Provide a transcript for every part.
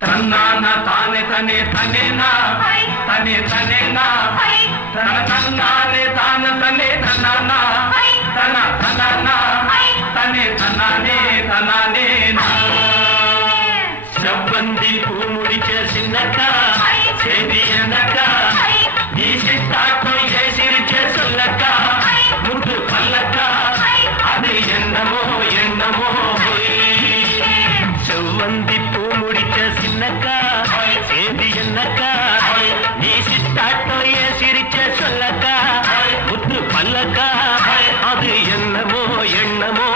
தன்னானா தானே தனே தனேனா தனே தனேனா தன தன்னானே தான தனே தன்னானா தன தன்னானா தனே தன்னானே தன்னானே செவ்வந்தி பூ முடிக்க சின்னக்கா சேதி என்னக்கா நீ சித்தாட்டம் ஏசிரிச்ச சொல்லக்கா முத்து பல்லக்கா அது என்னமோ என்னமோ செவ்வந்தி பூ முடிக்க சின்னக்கா சேதி என்னக்கா நீ சித்தாட்டம் ஏசிரிச்ச சொல்லக்கா முத்து பல்லக்கா அது என்னமோ என்னமோ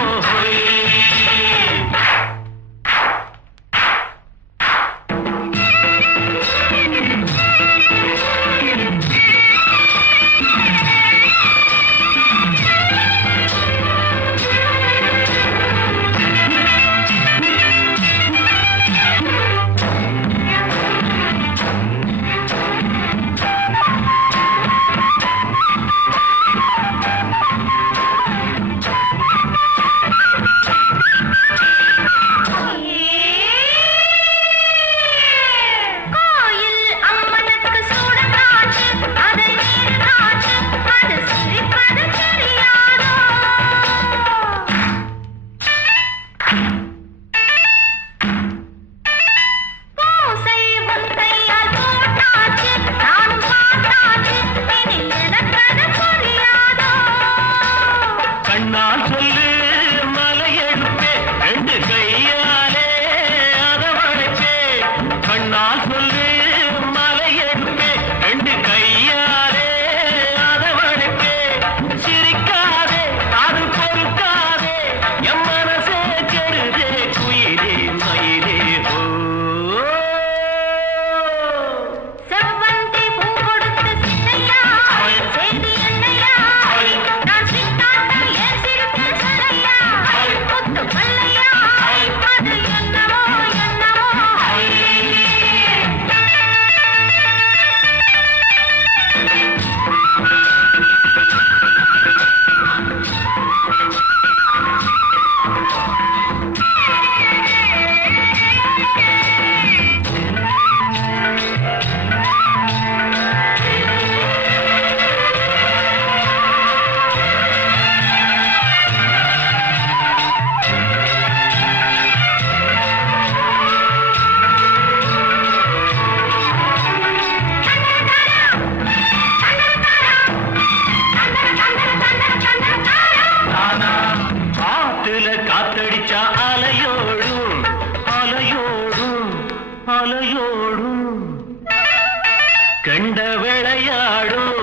கண்ட விளையாடும்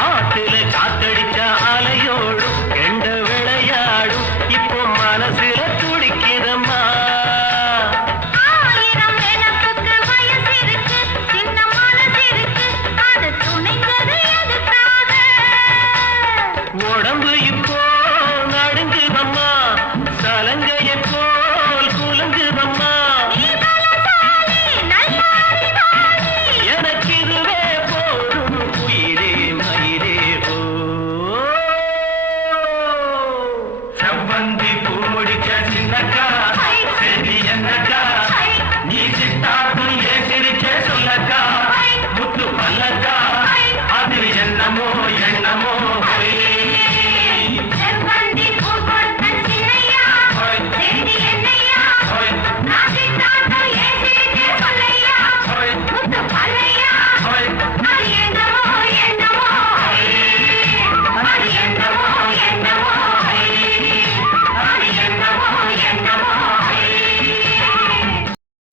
ஆத்துல காத்தடிச்ச அலையோடும் கண்ட விளையாடும் இப்போ மனசுல துடிக்கிறம்மா ஆயிரம் நினைப்புக்கு வயசு இருக்கு சின்ன மனசு இருக்கு அது துணைந்தது எதுக்காக உடம்பு இப்போ நடுங்குதம்மா சலங்கைய போல் குலுங்குதம்மா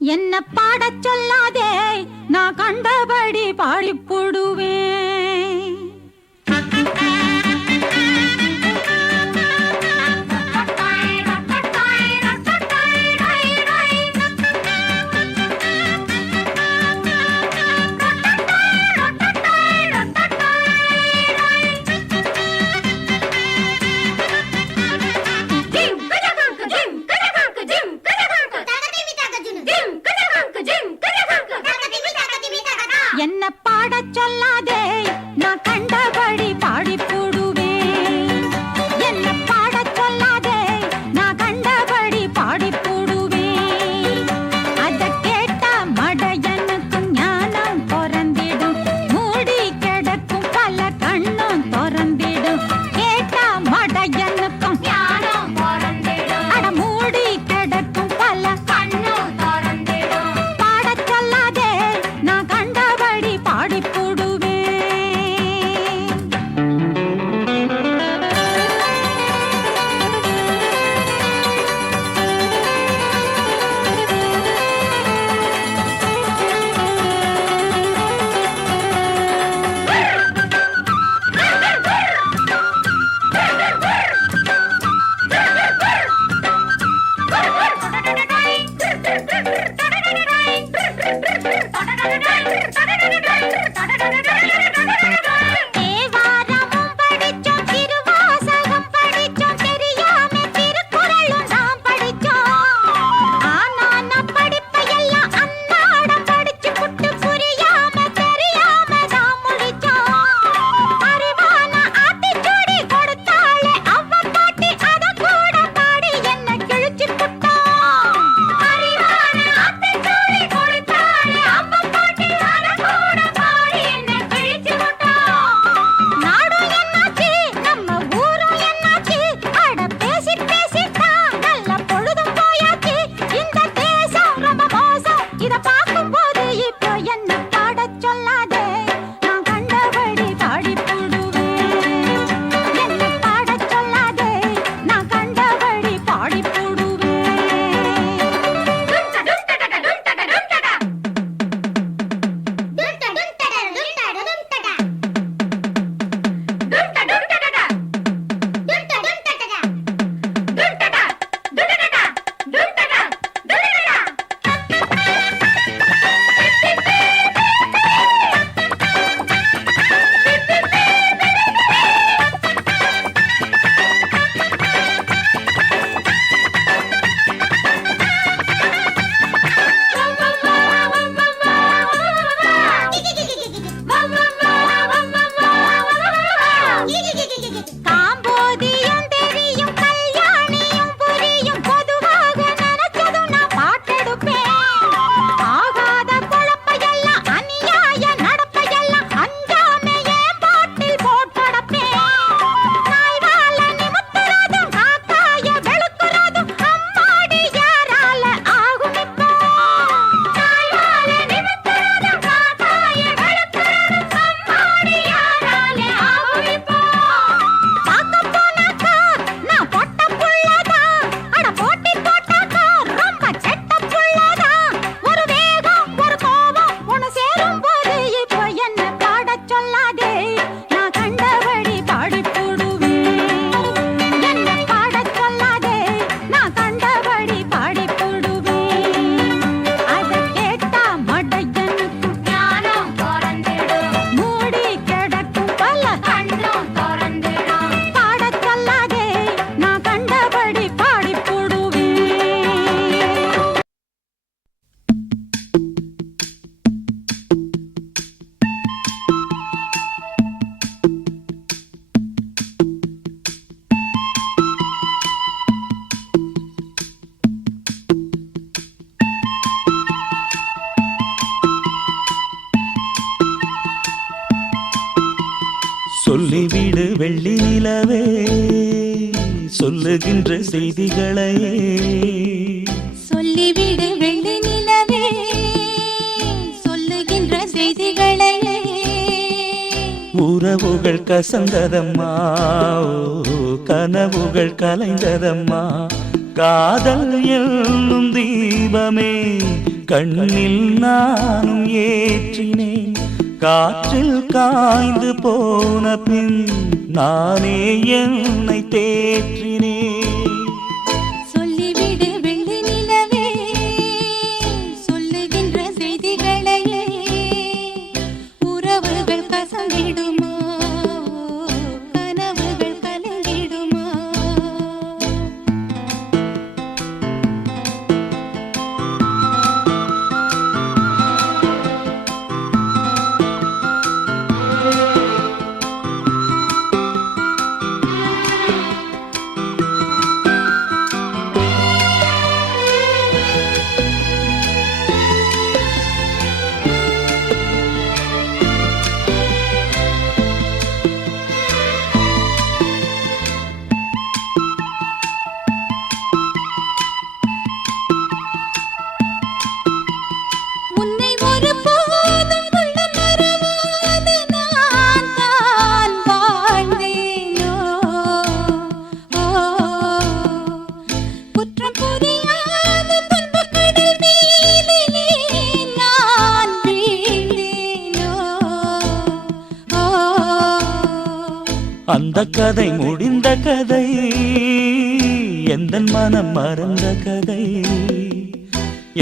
என்ன பாடச் சொல்லாதே நான் கண்டபடி பாடிப்புடுவேன் என்ன பாடச் சொல்லாதே சொல்லிவிடு வெள்ளி நிலவே சொல்லுகின்ற செய்திகளையே சொல்லிவிடு வெள்ளி நிலவே சொல்லுகின்ற செய்திகளையே உறவுகள் கசந்ததம்மா கனவுகள் கலைந்ததம்மா காதல் என்னும் தீபமே கண்ணில் நானும் ஏற்றினேன் காற்றில் காய்ந்து போன பின் நானே என்னை தேற்றினேன் சொல்லிவிடு வெள்ளி நிலவே சொல்லுகின்ற செய்திகளையே உறவுகள் கசந்திடுமா கனவுகள் கலங்கிடுமா உன்னை ஒருபோதும் உள்ளம் மறவாது நான் தான் வாழ்ந்தேனோ குற்றம் புரியாத துன்பக் கடல் மீது நான் வீழ்ந்தேனோ அந்த கதை முடிந்த கதை எந்தன் மனம் மறந்த கதை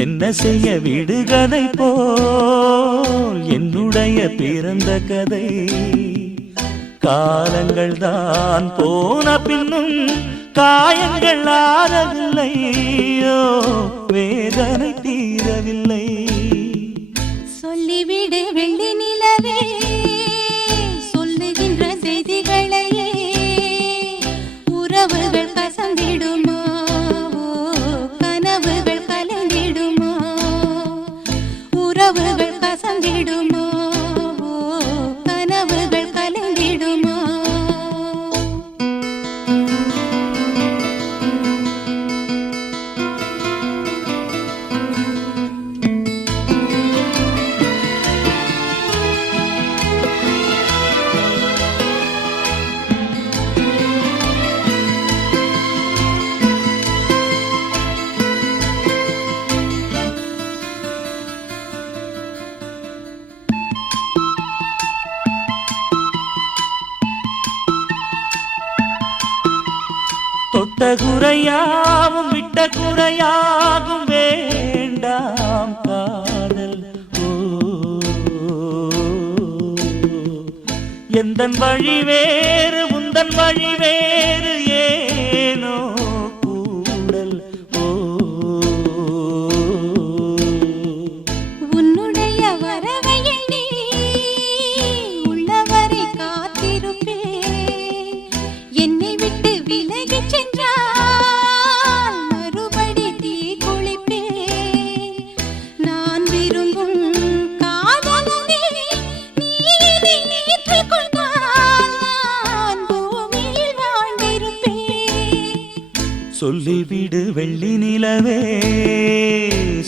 என்ன செய்ய விடுகதை போல் என்னுடைய பிறந்த கதை காலங்கள் தான் போன பின்னும் காயங்கள் ஆறவில்லையோ வேதனை தீரவில்லை சொல்லிவிடு வெள்ளி நிலவே சொல்லுகின்ற செய்திகளையே உறவுகள் கசந்திடுமா கனவுகள் கலந்திடுமா உறவுகள் கசந்திடுமா கனவுகள் கலந்திடுமா தொட்ட குறையாவும் விட்ட குறையாகும் வேண்டாம் காதல் எந்தன் வழி வேறு உந்தன் வழி வேறு ஏனோ கூடல் உன்னுடைய வரவை எண்ணி உள்ளவரை காத்திருப்பேன் என்னை விட்டு விலகிச் சென்றால் மறுபடி தீ குளிப்பேன் நான் விரும்பும் காதலனே நீ இதை ஏற்றுக்கொண்டால் நான் பூமியில் வாழ்ந்திருப்பேன் சொல்லிவிடு வெள்ளி நிலவே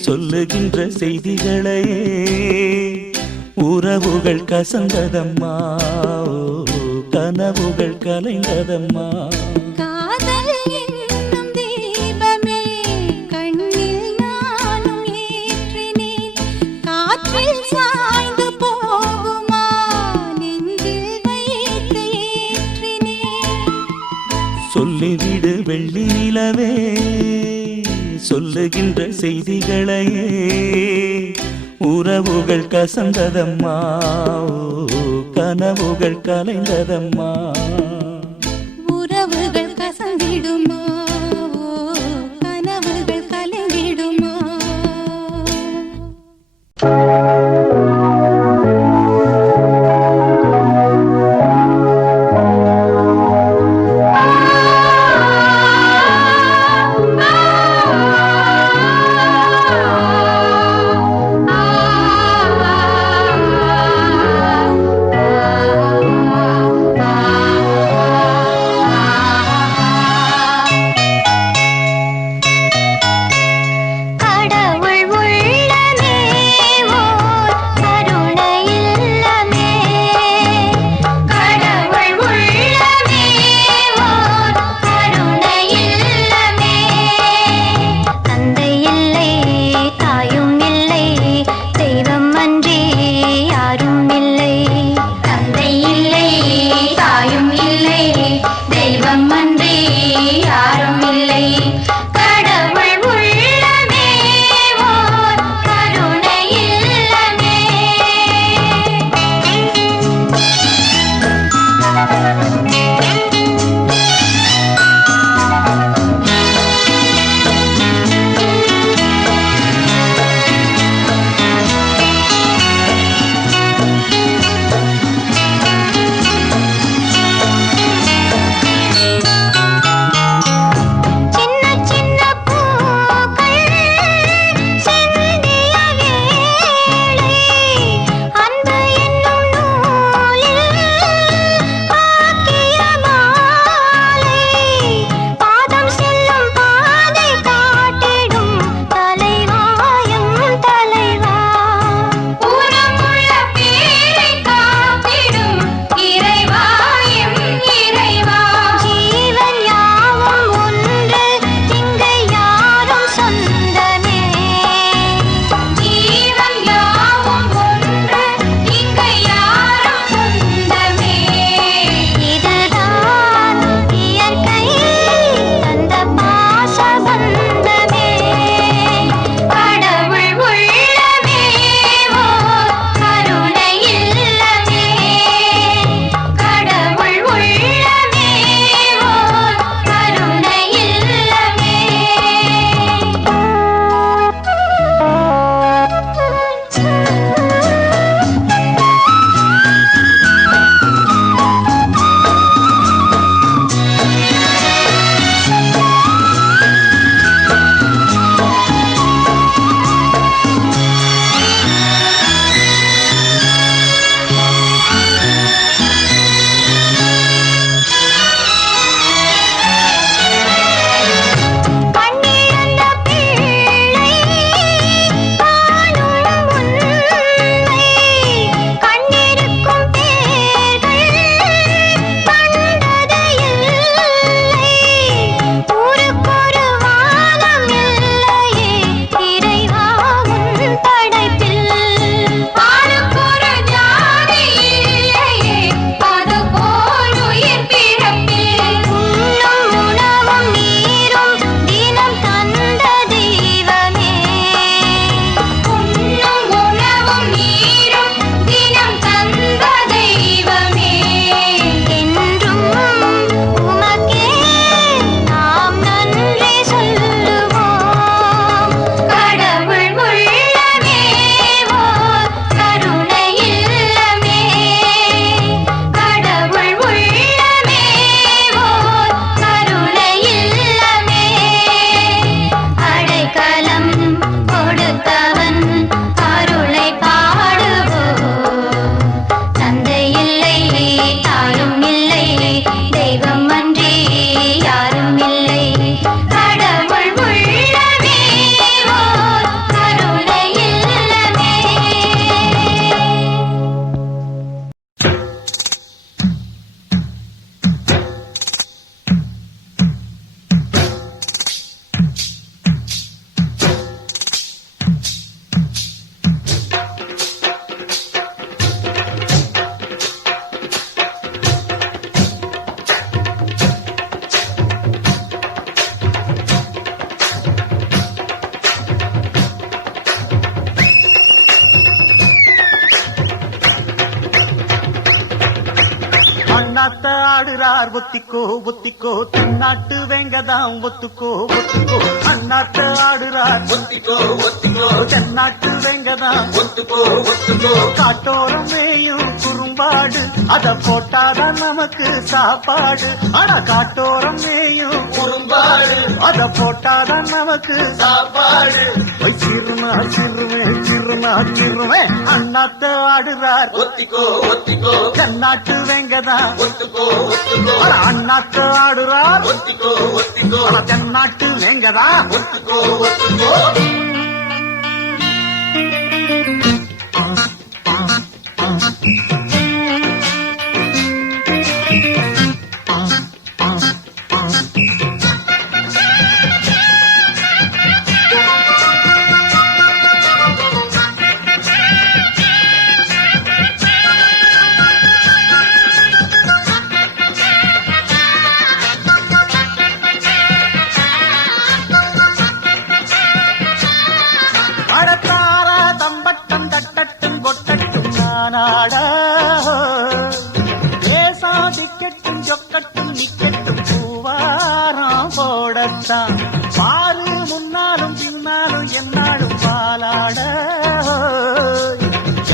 சொல்லுகின்ற செய்திகளையே உறவுகள் கசந்ததம்மா கனவுகள் கலைந்ததம்மா காதல் என்னும் தீபமே கண்ணில் நானும் ஏற்றினேன் காற்றில் சாய்ந்து போகுமா நெஞ்சில் வைத்து ஏற்றினேன் சொல்லிவிடு வெள்ளி நிலவே சொல்லுகின்ற செய்திகளையே உறவுகள் கசந்ததம்மா கனவுகள் கலைந்ததம்மா உறவுகள் கசந்திடுமா கனவுகள் கலங்கிடுமா ஆ அண்ணாத்த ஆடுறார் ஒத்திக்கோ ஒத்திக்கோ தென்னாட்டு வெங்கதாம் ஒத்துக்கோ ஒத்துக்கோ அண்ணாத்த ஆடுறார் ஒத்திக்கோ ஒத்திக்கோ தென்னாட்டு வெங்கதாம் ஒத்துக்கோ ஒத்துக்கோ காட்டோரம் மேயும் குறும்பாடு அத போட்டாதான் நமக்கு சாப்பாடு ஆனா காட்டோரம் மேயும் குறும்பாடு அத போட்டாதான் நமக்கு சாப்பாடு போய் சிறுமா சிறுமே அண்ணாத்த ஆடுறார் ஒத்திக்கோ ஒத்திக்கோ தென்னாட்டு வெங்கதான் ஒத்துக்கோ ஒத்துக்கோ அண்ணாத்த ஆடுறார் ஒத்திக்கோ ஒத்திக்கோ தென்னாட்டு வெங்கதா ஒத்துக்கோ ஒத்துக்கோ அடத்தார தம்பட்டம் தட்டட்டும் கொட்டட்டும் நானாட தேசாதிக்கட்டும் சொக்கட்டும் நிக்கட்டும் பூவாரம் போடத்தான் பாரு முன்னாலும் பின்னாலும் என்னாலும் பாலாட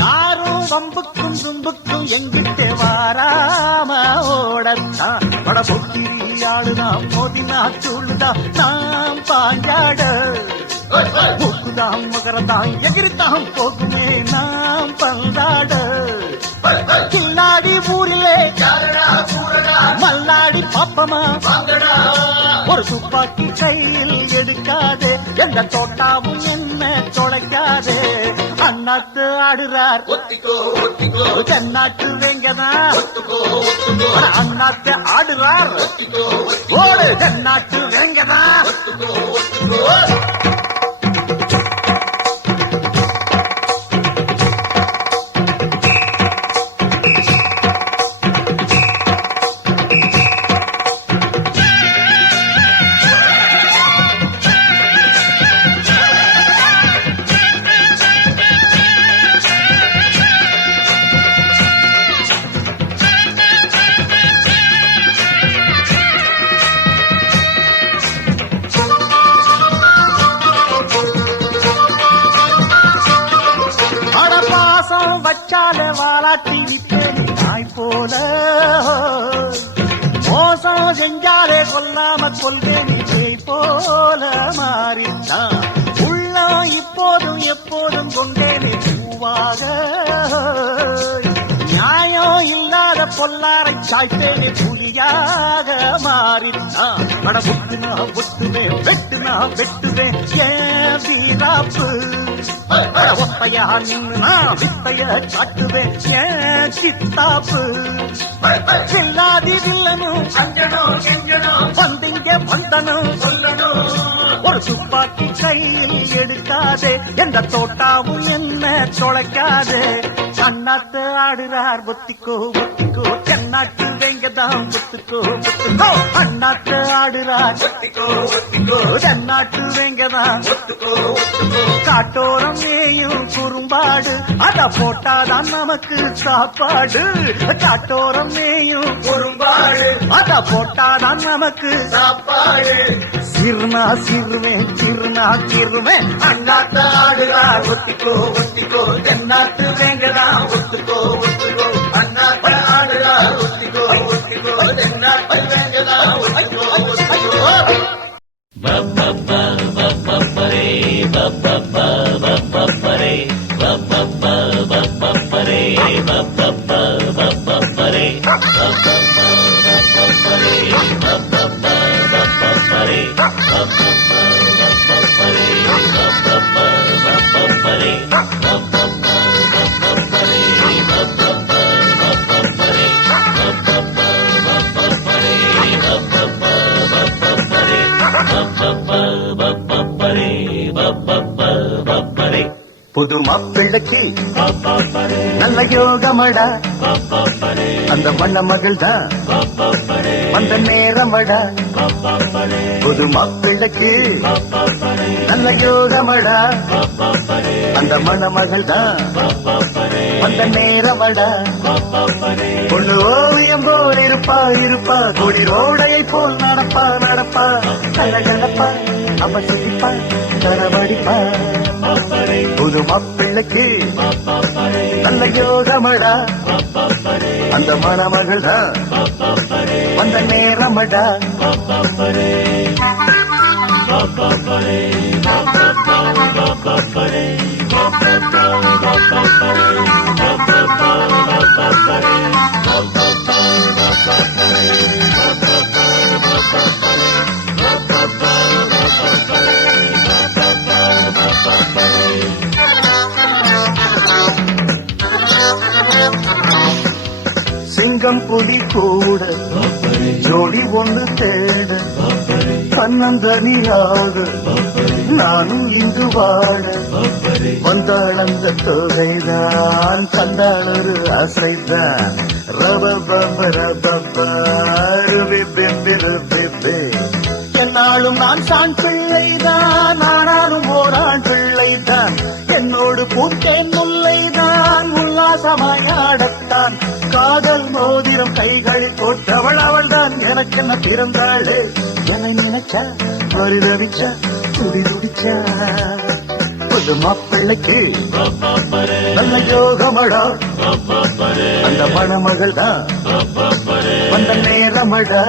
யாரும் வம்புக்கும் தும்புக்கும் எங்கிட்ட வாராம ஓடத்தான் பட பொக்கிரி ஆளுதான் மோதினா சூழுதான் நாம் பாஞ்சாட மூக்குதாம் மகரதாம் எகிரித்தாம் போகுமே நாம் பந்தாட கில்லாடி ஊரிலே மல்லாடி பாப்பமா ஒரு துப்பாக்கி கையில் எடுக்காதே எந்த தோட்டாவும் என்ன தொலைக்காதே அண்ணாத்து ஆடுறார் ஒத்திக்கோ ஒத்திக்கோ தென்னாட்டு வேங்கதா ஒத்துக்கோ ஒத்துக்கோ அண்ணாத்து ஆடுறார் ஒத்திக்கோ ஓடு தென்னாட்டு வேங்கதா ஒத்துக்கோ ஒத்துக்கோ பாசம் வச்சால வாலாட்டி விட்டேன் நாய் போல மோசம் செஞ்சாலே கொல்லாம கொள்வேன் பேய் போல மாறித்தான் உள்ளம் இப்போதும் எப்போதும் கொண்டேனே பூவாக நியாயம் இல்லாத பொல்லாரை சாய்த்தேனே புலியாக மாறித்தான் பட புட்டுனா புட்டுவேன் வெட்டுனா வெட்டுவேன் ஏன் வீராப்பு ஒத்தையா நின்னா வித்தைய காட்டுவேன் ஏன் சித்தாப்பு சில்லாதி வில்லனும் வந்திங்க வந்தனும் ஒரு துப்பாக்கி கையில் எடுக்காதே எந்த தோட்டாவும் என்ன தொலைக்காதே அண்ணாத்து ஆடுறார் ஒத்திக்கோ ஒத்திக்கோ தென்னாட்டு வெங்கதாம் ஒத்துக்கோ ஒத்துக்கோ அண்ணாத்து ஆடுறார் ஒத்திக்கோ ஒத்திக்கோ தென்னாட்டு வெங்கதாம் ஒத்துக்கோ ஒத்துக்கோ காட்டோரம் மேயும் குறும்பாடு அத போட்டாதான் நமக்கு சாப்பாடு காட்டோரம் மேயும் குறும்பாடு அத போட்டாதான் நமக்கு சாப்பாடு சிறுனா சிறுமே அண்ணாத்த ஆடுறார் ஒத்திக்கோ ஒத்திக்கோ தென்னாட்டு வேங்கடா ஒத்துக்கோ ஒத்துக்கோ அண்ணாத்த ஆடுறார் ஒத்திக்கோ ஒத்திக்கோ தென்னாட்டு வேங்கடா ஒத்துக்கோ ஒத்துக்கோ புது மாப்பிள்ளைக்கு நல்ல யோகமடா அந்த மண்ண மகள் தான் வந்த நேரமடா புது மாப்பிள்ளைக்கு நல்ல யோகமடா அந்த மண மகள் தான் வந்த நேரமடா பொண்ணு ஓவியம் போல் இருப்பா இருப்பா கொடி ரோடையை போல் நடப்பா நடப்பா கலகலப்பா அவ சிரிப்பா தரவடிப்பா புது மாப்பிள்ளைக்கு நல்ல யோகமடா அந்த மணமகள் தான் வந்த நேரமடா சிங்கம் புலி கூட ஜோடி ஒன்று தேட தன்னந்தனியாக நானும் இங்கு வாழ வந்தாள் அந்த தொகைதான் தந்தாளொரு அசைதான் என்னாலும் நான் சான் பிள்ளைதான் ஆனாலும் ஓரான் பிள்ளைதான் என்னோடு பூத்தேன் முல்லைதான் உல்லாசமாயாடத்தான் காதல் மோதிரம் கைகளில் போட்டவள் அவள் தான் எனக்கு என்ன பிறந்தாளே என்னை நினைச்சா பரிதவிச்சா துடி துடிச்சா புது மாப்பிள்ளைக்கு நல்ல யோகமடா அந்த மணமகள் தான் வந்த நேரமடா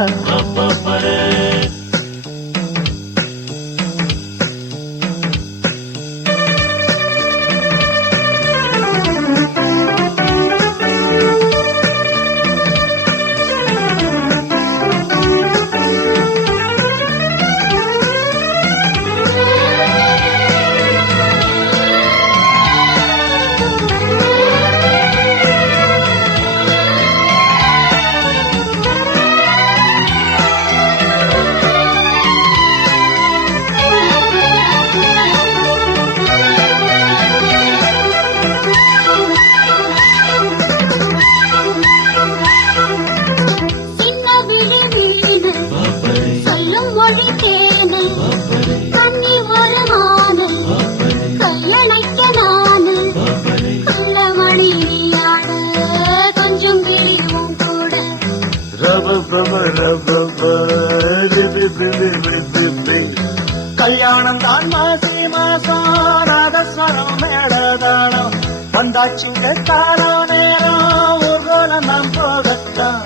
கல்யாணம் தான் மாசி மாசம் நாதஸ்வரம் மேடதானம் வந்தாச்சுங்க காலோ நேரம் ஊர்கோலம் நாம் போகத்தான்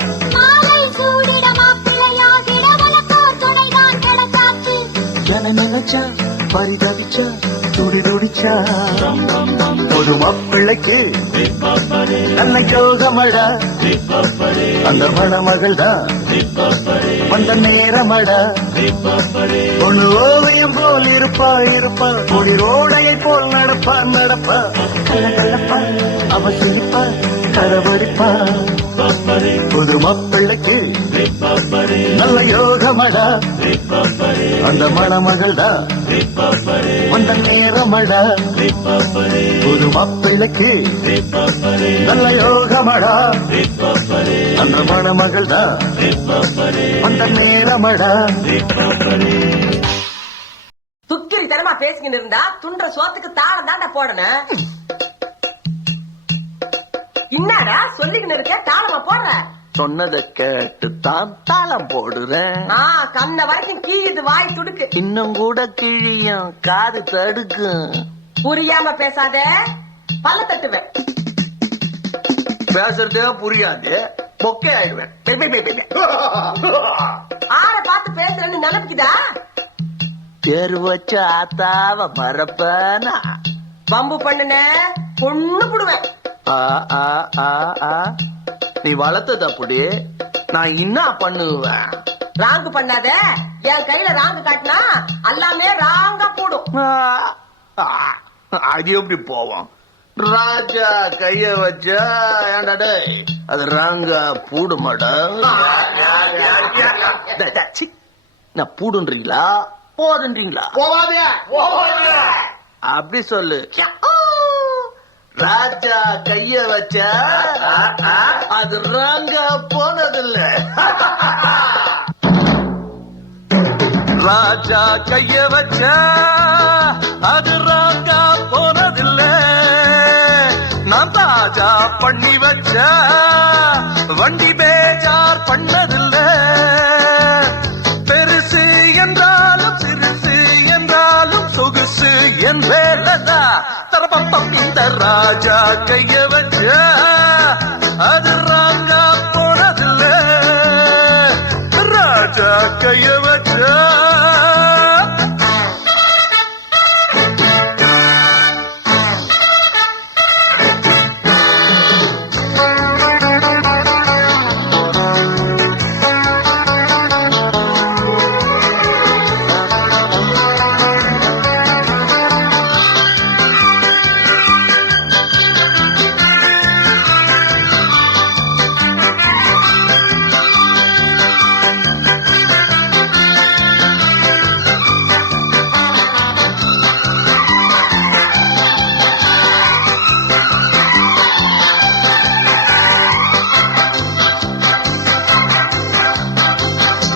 என நினைச்சா பரிதவிச்சா துடி துடிச்சா ஒரு மாப்பிள்ளைக்கு நல்ல யோகமடா அந்த மணமகள் தான் வந்த நேரமடா ஒண்ணு ஓவியம் போல் இருப்பா இருப்பா கொடி ரோடையை போல் நடப்பா நடப்பா கலப்பா அவ சிரிப்பா கரவடிப்பா புது மாப்பிள்ளைக்கு நல்ல யோகமடா அந்த மணமகள் தான் வந்த நேரமடா புது மாப்பிள்ளைக்கு நல்ல யோகமடா அந்த மணமகள் தான் வந்த நேரமடா துக்கிரி தரமா பேசிக்கிட்டு இருந்தா துண்ட சோத்துக்கு தாளம் தாண்டா போடணும். என்னடா சொல்லிக்கிட்டு இருக்க தாளமா போடுற? சொன்னதை கேட்டு தான் தாளம் போடுறேன். கண்ண வரைக்கும் கீழுது வாய் துடுக்கு. இன்னும் கூட கிழியும் காது தடுக்கும். புரியாம பேசாத பல்ல தட்டுவேன். பேசுறதே புரியாது பொக்கே ஆயிடுவேன். ஆற பார்த்து பேசுறேன்னு நினைப்புக்குதா? பேரு வச்ச ஆத்தாவ மறப்பனா? பம்பு பண்ணுன பொண்ணு புடுவேன். நீ வளர்த்தது அப்படி நான் என்ன பண்ணுவேன்? ராங்கு பண்ணாத. என் கையில ராங்கு காட்டினா எல்லாமே ராங்கா போடும். அது எப்படி போவோம்? ராஜா கைய வச்சா ஏன்டா அது ராங்கா பூடுமாடா? நான் பூடுன்றீங்களா போதுன்றீங்களா? அப்படி சொல்லு. ராஜா கைய வச்சா அது ராங்கா போனதில்ல. ராஜா கைய வச்சா அது ராங்கா போனதில்ல. நான் தாஜா பண்ணி வச்சா வண்டி பேஜார் பண்ணதில்ல. பெருசு என்றாலும் சிறுசு என்றாலும் சொகுசு என் வேலதா. தரப்பம் இந்த ராஜா கைய வச்சா அது ராங்கா போனதில்ல. ராஜா கைய வச்சா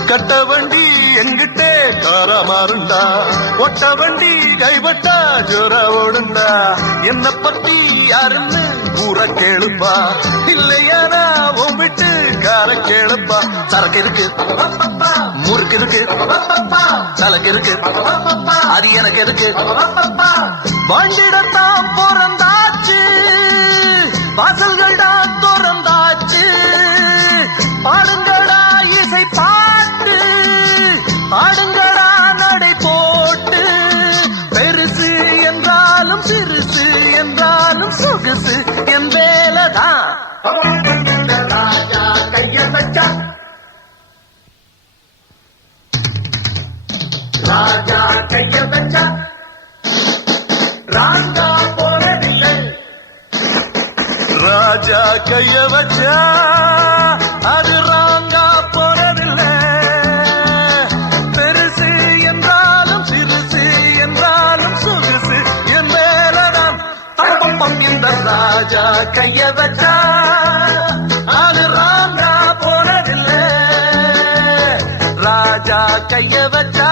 கட்ட வண்டி எங்கிட்டே காரமாறுண்டா. ஒட்ட வண்டி கைவட்டா ஜோர ஓடுண்டா. என்ன பத்தி யாருன்னு கூற கேளுப்பா. இல்லையானா விட்டு கார கேளுப்பா. சரக்கு இருக்கு முறுக்கு இருக்கு சலக்கு இருக்கு அது எனக்கு இருக்கு. வாண்டிடத்தான் பிறந்தாச்சு வாசல்கள் தான் திறந்தாச்சு. பாடுங்களா இசை பாட்டு ஆடுங்களா நடை போட்டு. பெருசு என்றாலும் சிறுசு என்றாலும் சொகுசு என் வேலைதான். ராஜா கைய வச்சா ராஜா கைய வச்சா ராஜா போனதில்லை. ராஜா கைய வச்சா அது ராங்கா போனதில்லை. பெருசு என்றாலும் சிறுசு என்றாலும் சொகுசு என் மேலதான். தரப்பம் இந்த ராஜா கைய வச்சா அது ராங்கா போனதில்லை. ராஜா கைய வச்சா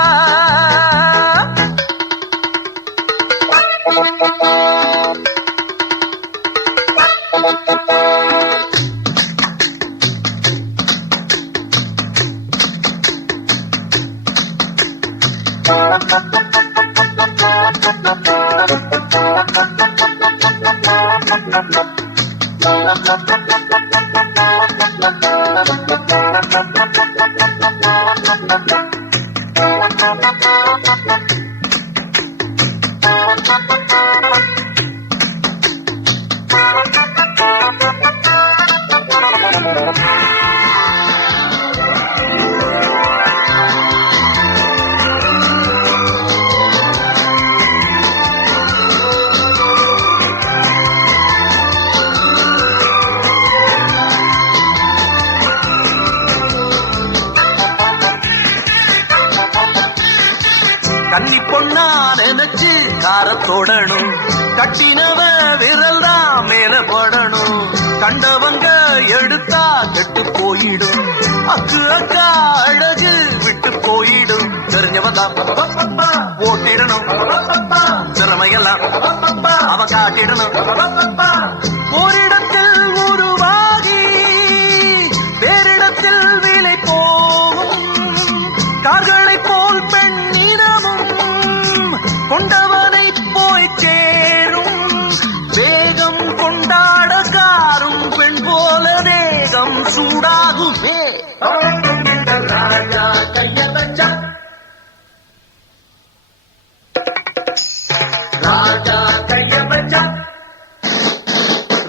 கன்னி பொண்ணா நினைச்சு காரத்தோடணும். கட்டினவ விரல் தான் மேல படணும். கண்டவங்க எடுத்தா கெட்டு போயிடும். அக்கு அக்கா அழகு விட்டு போயிடும். தெரிஞ்சவதான் ஓட்டிடணும். திறமையெல்லாம் அவ காட்டிடணும். ஓரிடத்தில் உருவாகி வேறிடத்தில் விலை போகும். கார்களை போல் பெண்ணினமும் கொண்டவனை போய் சேரும். வேகம் கொண்டாட காரும் பெண் போல வேகம் சூடாகுமே. ராஜா கைய வச்சா ராஜா கைய வச்சா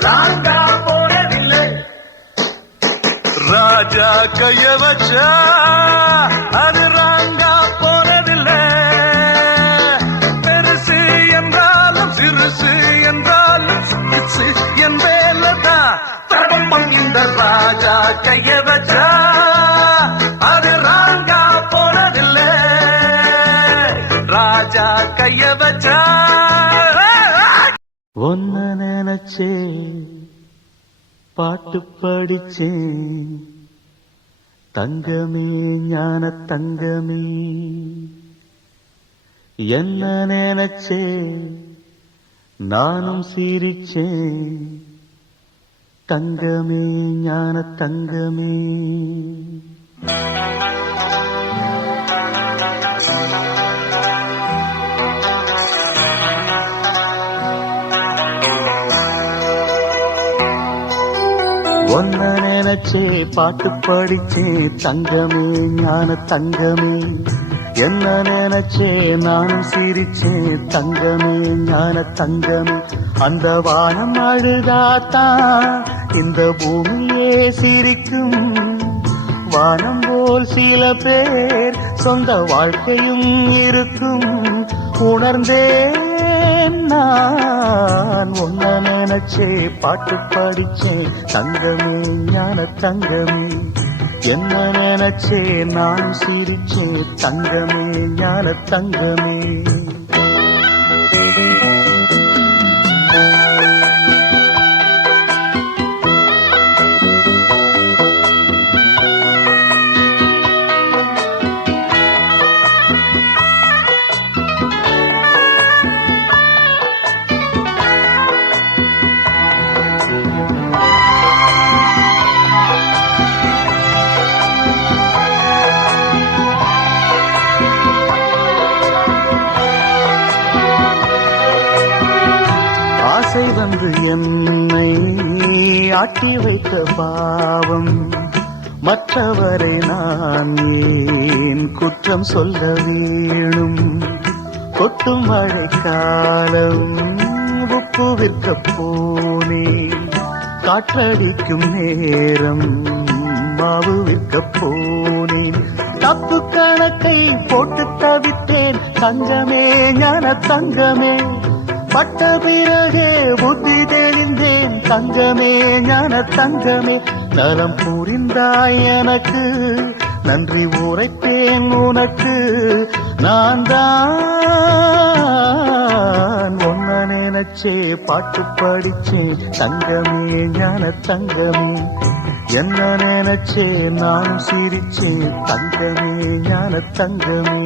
ராங்கா போனதில்லை. ராஜா கைய வச்சா அது ராங்கா போனதில்லை. பெருசு என்றாலும் சிறுசு என்றாலும் சிறுசு என் வேலைதான். தரப்பம் இந்த ராஜா கைய வச்சா அது ராங்கா போனதில்லை. ராஜா கைய வச்சா ஒன்ன நினைச்சே பாட்டு படிச்சேன் தங்கமே ஞான தங்கமே என்ன நினைச்சே நானும் சிரிச்சேன் தங்கமே ஞான தங்கமே ஒன்ன நினைச்சே பாட்டு படிச்சே தங்கமே ஞான தங்கமே என்ன நினைச்சே நானும் சிரிச்சே தங்கமே ஞான தங்கமே அந்த வானம் அழுதாத்தான் இந்த பூமியே சிரிக்கும் வானம் போல் சில பேர் சொந்த வாழ்க்கையும் இருக்கும் உணர்ந்தேன் நான் ஒன்ன நினைச்சே பாட்டு படிச்சேன் தங்கமே ஞான தங்கமே என்ன நினைச்சே நான் சிரிச்சேன் தங்கமே ஞான தங்கமே ஆசை வந்து என்னை ஆட்டி வைத்த பாவம் மற்றவரை நான் ஏன் குற்றம் சொல்ல வேணும் கொட்டும் மழைக்காலம் உப்பு விற்க போனேன் காற்றடிக்கும் நேரம் மாவு விற்க போனேன் தப்பு கணக்கை போட்டு தவித்தேன் தங்கமே ஞான தங்கமே பட்ட பிறகே புத்தி தெளிந்தேன் தங்கமே ஞான தங்கமே நலம் புரிந்தாய் எனக்கு நன்றி உரைத்தேன் உனக்கு நான் தான் ஒன்ன நினைச்சே பாட்டு படிச்சேன் தங்கமே ஞான தங்கமே என்ன நினைச்சே நான் சிரிச்சேன் தங்கமே ஞான தங்கமே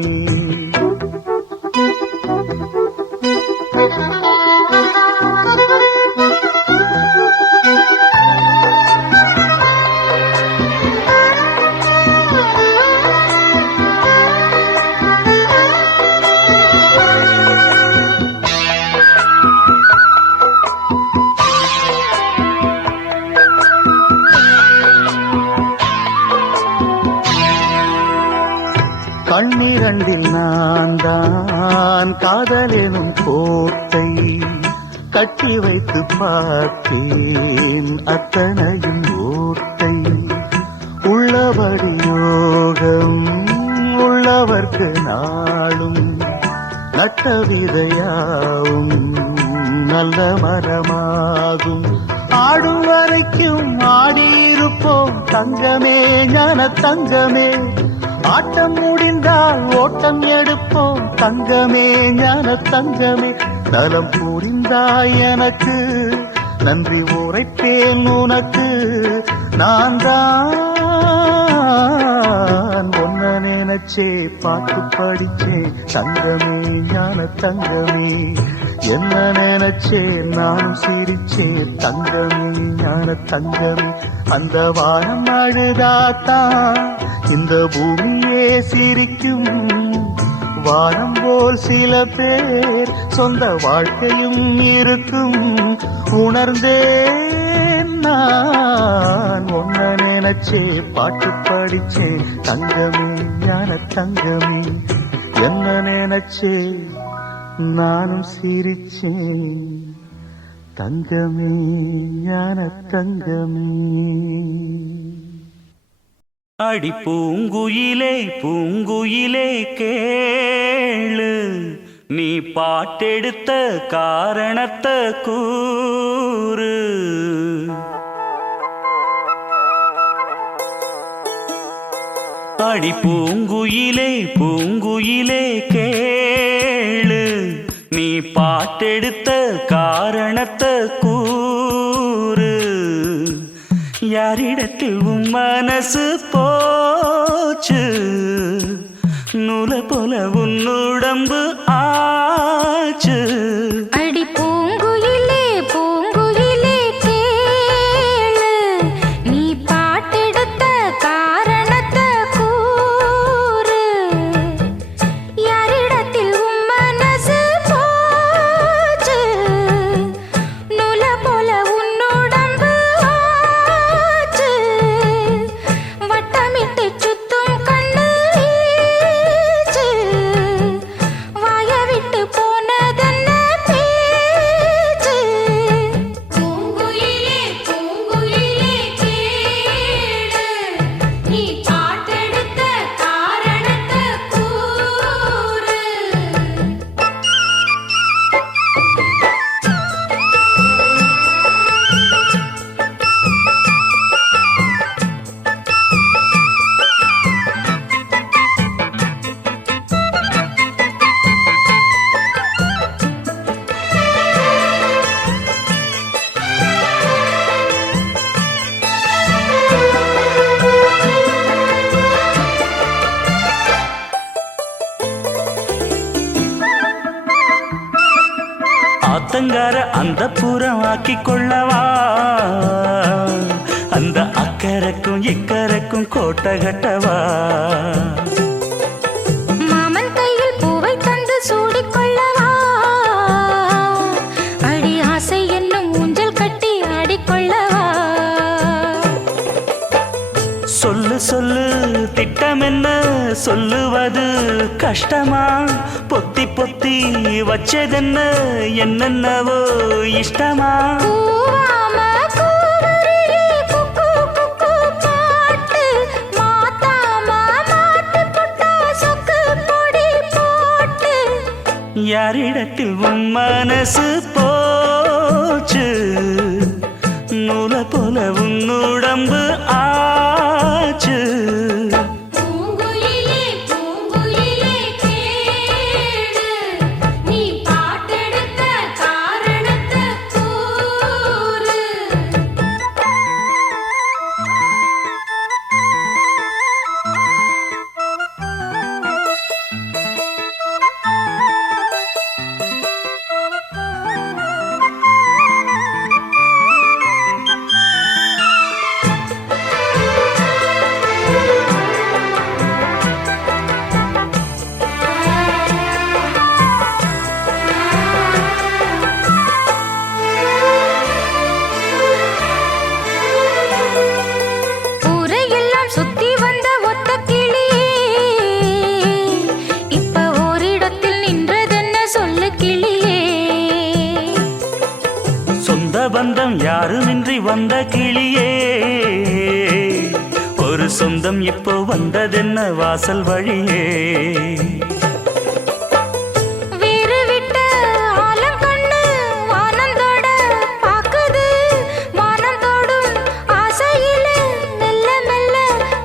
கண்ணிரண்டில் நான் தான் காதலெனும் கோட்டை கட்டி வைத்து பார்த்தேன் அத்தனையும் ஓட்டை உள்ளபடி யோகம் உள்ளவர்க்கு நாளும் நட்ட விதையாவும் நல்ல மரமாகும் ஆடும் வரைக்கும் ஆடியிருப்போம் தங்கமே ஞான தங்கமே ஆட்டம் முடிந்தால் ஓட்டம் எடுப்போம் தங்கமே ஞான தங்கமே நலம் புரிந்தாய் எனக்கு நன்றி உரைப்பேன் உனக்கு நான் தான் ஒன்ன நினைச்சே பாட்டு படிச்சேன் தங்கமே ஞான தங்கமே என்ன நினைச்சே நானும் சிரிச்சேன் தங்கமே ஞான தங்கமே அந்த வானம் அழுதாத்தான் இந்த பூமியே சிரிக்கும் வானம் போல் சில பேர் சொந்த வாழ்க்கையும் இருக்கும் உணர்ந்தேன் நான் ஒன்ன நினைச்சே பாட்டு படிச்சேன் தங்கமே ஞான தங்கமே என்ன நினைச்சே நானும் சிரிச்சேன் தங்கமே ஞான தங்கமே அடி பூங்குயிலே பூங்குயிலே கேளு நீ பாட்டெடுத்த காரணத்தை கூறு அடி பூங்குயிலே பூங்குயிலே கேளு நீ பாட்டெடுத்த காரணத்தை கூறு யாரிடத்தில் உன் மனசு போச்சு நூலை போல உன் உடம்பு ஆச்சு அடி பூங்குயிலே பூங்குயிலே கேளு நீ பாட்டெடுத்த காரணத்தை கூறு யாரிடத்தில் உன் மனசு போச்சு நூல போல உன் உடம்பு ஆச்சு வட்டமிட்டு சுத்தும் கண்ணு வீச்சு வாய விட்டு போனதென்ன பேச்சு பூங்குயிலே பூங்குயிலே கேளு நீ பாட்டெடுத்த காரணத்தை கூறு ஆத்தங்கார அந்த புறம் ஆக்கி கொள்ளவா அந்த அக்கறைக்கும் இக்கரைக்கும் கோட்டை கட்டவா மாமன் கையில் பூவை தந்து சூடிக்கொள்ளவா அடி ஆசை என்னும் ஊஞ்சல் கட்டி ஆடிக்கொள்ளவா சொல்லு சொல்லு திட்டம் என்ன சொல்லுவது கஷ்டமா பொத்தி பொத்தி வச்சதென்ன என்னென்னவோ இஷ்டமா கூவாம கூவரிலே குக்கு குக்கு பாட்டு மாத்தாம மாட்டு புட்டா சொக்கு பொடி போட்டு யாரிடத்தில் உன் மனசு போச்சு நூலை போல உன் உடம்பு ஆச்சு பூங்குயிலே பூங்குயிலே கேளு நீ பாட்டெடுத்த காரணத்தை கூறு ஊரையெல்லாம் சுத்தி வந்த ஒத்த கிளியே இப்ப ஓரிடத்தில் நின்றதென்ன சொல்லு கிளியே சொந்த பந்தம் யாருமின்றி வந்த கிளியே ஒரு சொந்தம் இப்போ வந்ததென்ன வாசல் வழியே வீறு விட்ட ஆலங்கண்ணு வானந்தோட பாக்குது வானந்தோடும் ஆசையில மெல்ல மெல்ல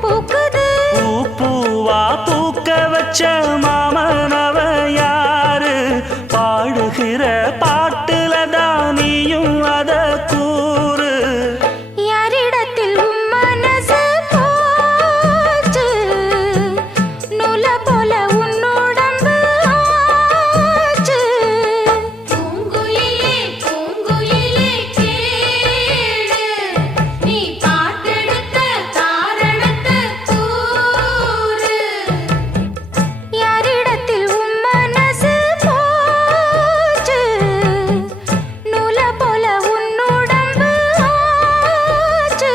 பூக்குது பூ பூவா பூக்க வச்ச மாமனவ யாரு பாடுகிற பாட்டுல தான் நீயும் அத கூறு யாரிடத்தில் உன் மனசு போச்சு நூல போல உன் உடம்பு ஆச்சு பூங்குயிலே பூங்குயிலே கேளு நீ பாட்டெடுத்த காரணத்தை கூறு யாரிடத்தில் உன் மனசு போச்சு நூல போல உன் உடம்பு ஆச்சு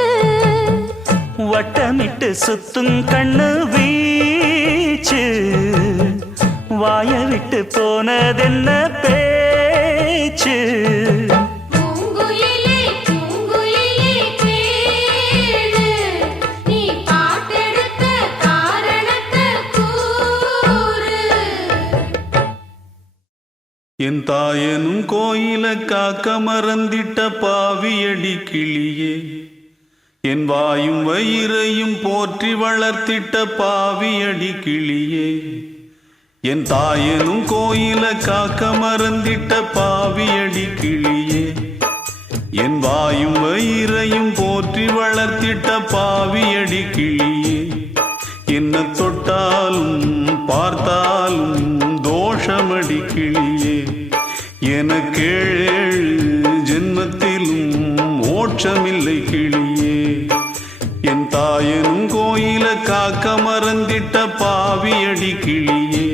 வட்டமிட்டு சுத்தும் கண்ணு வீச்சு வாய விட்டு போனதென்ன பேச்சு பூங்குயிலே பூங்குயிலே கேளு நீ பாட்டெடுத்த காரணத்தை கூறு என் தாயனும் கோயில காக்க மறந்திட்ட பாவியடி கிளியே என் வாயும் வயிறையும் போற்றி வளர்த்திட்ட பாவியடி கிளியே என் தாயனும் கோயில காக்க மறந்திட்ட பாவியடி கிளியே என் வாயும் வயிறையும் போற்றி வளர்த்திட்ட பாவியடி கிளியே என்ன தொட்டாலும் பார்த்தாலும் தோஷமடி கிளியே எனக்கேழு ஜென்மத்திலும் மோட்சமில்லை கிளியே என் தாயனும் கோயில காக்க மறந்திட்ட பாவியடி கிளியே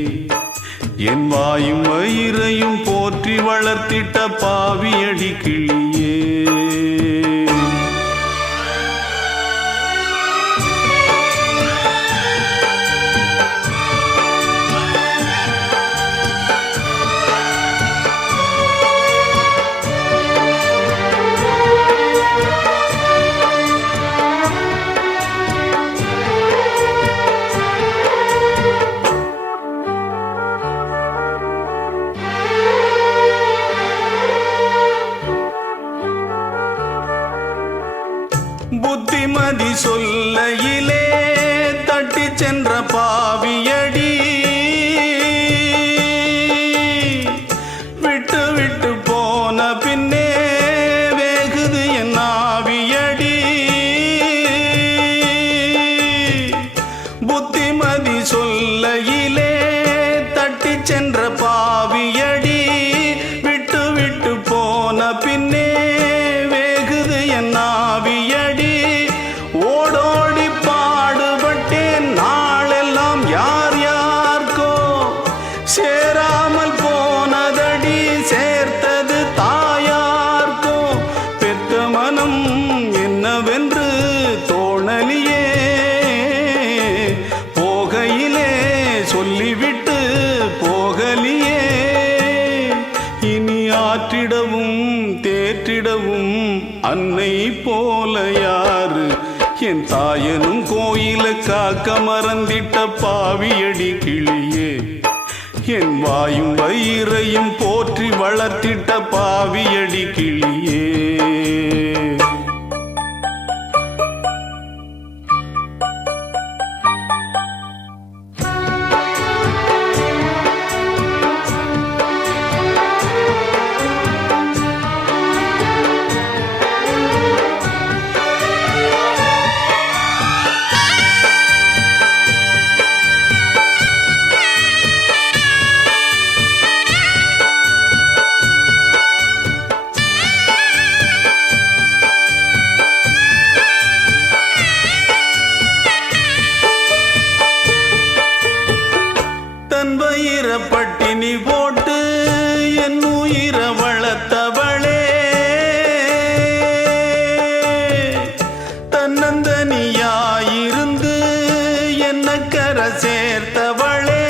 என் வாயும் வயிறையும் போற்றி வளர்த்திட்ட பாவியடி கிளியே புத்திமதி சொல்லையிலே தட்டி சென்ற பாவியடி விட்டு விட்டு போன பின்னே வேகுது என் ஆவியடி புத்திமதி சொல்லையிலே தட்டி சென்ற பாவியடி விட்டு விட்டு போன பின்னே வேகுது என் ஆவியடி ஓடோடி பாடுபட்டேன் நாளெல்லாம் யார் யார்க்கோ சேராமல் போனதடி சேர்த்தது தாயார்க்கோ பெத்த மனம் என்னவென்று தோணலியே போகையிலே சொல்லிவிட்டு போகலியே இனி ஆற்றிடவும் தேற்றிடவும் அன்னை போல யாரு என் தாயனும் கோயில காக்க மறந்திட்ட பாவியடி கிளியே என் வாயும் வயிறையும் போற்றி வளர்த்திட்ட பாவியடி கிளியே பட்டினி போட்டு என் உயிரை வளர்த்தவளே தன்னந்தனியாயிருந்து என்ன கரை சேர்த்தவளே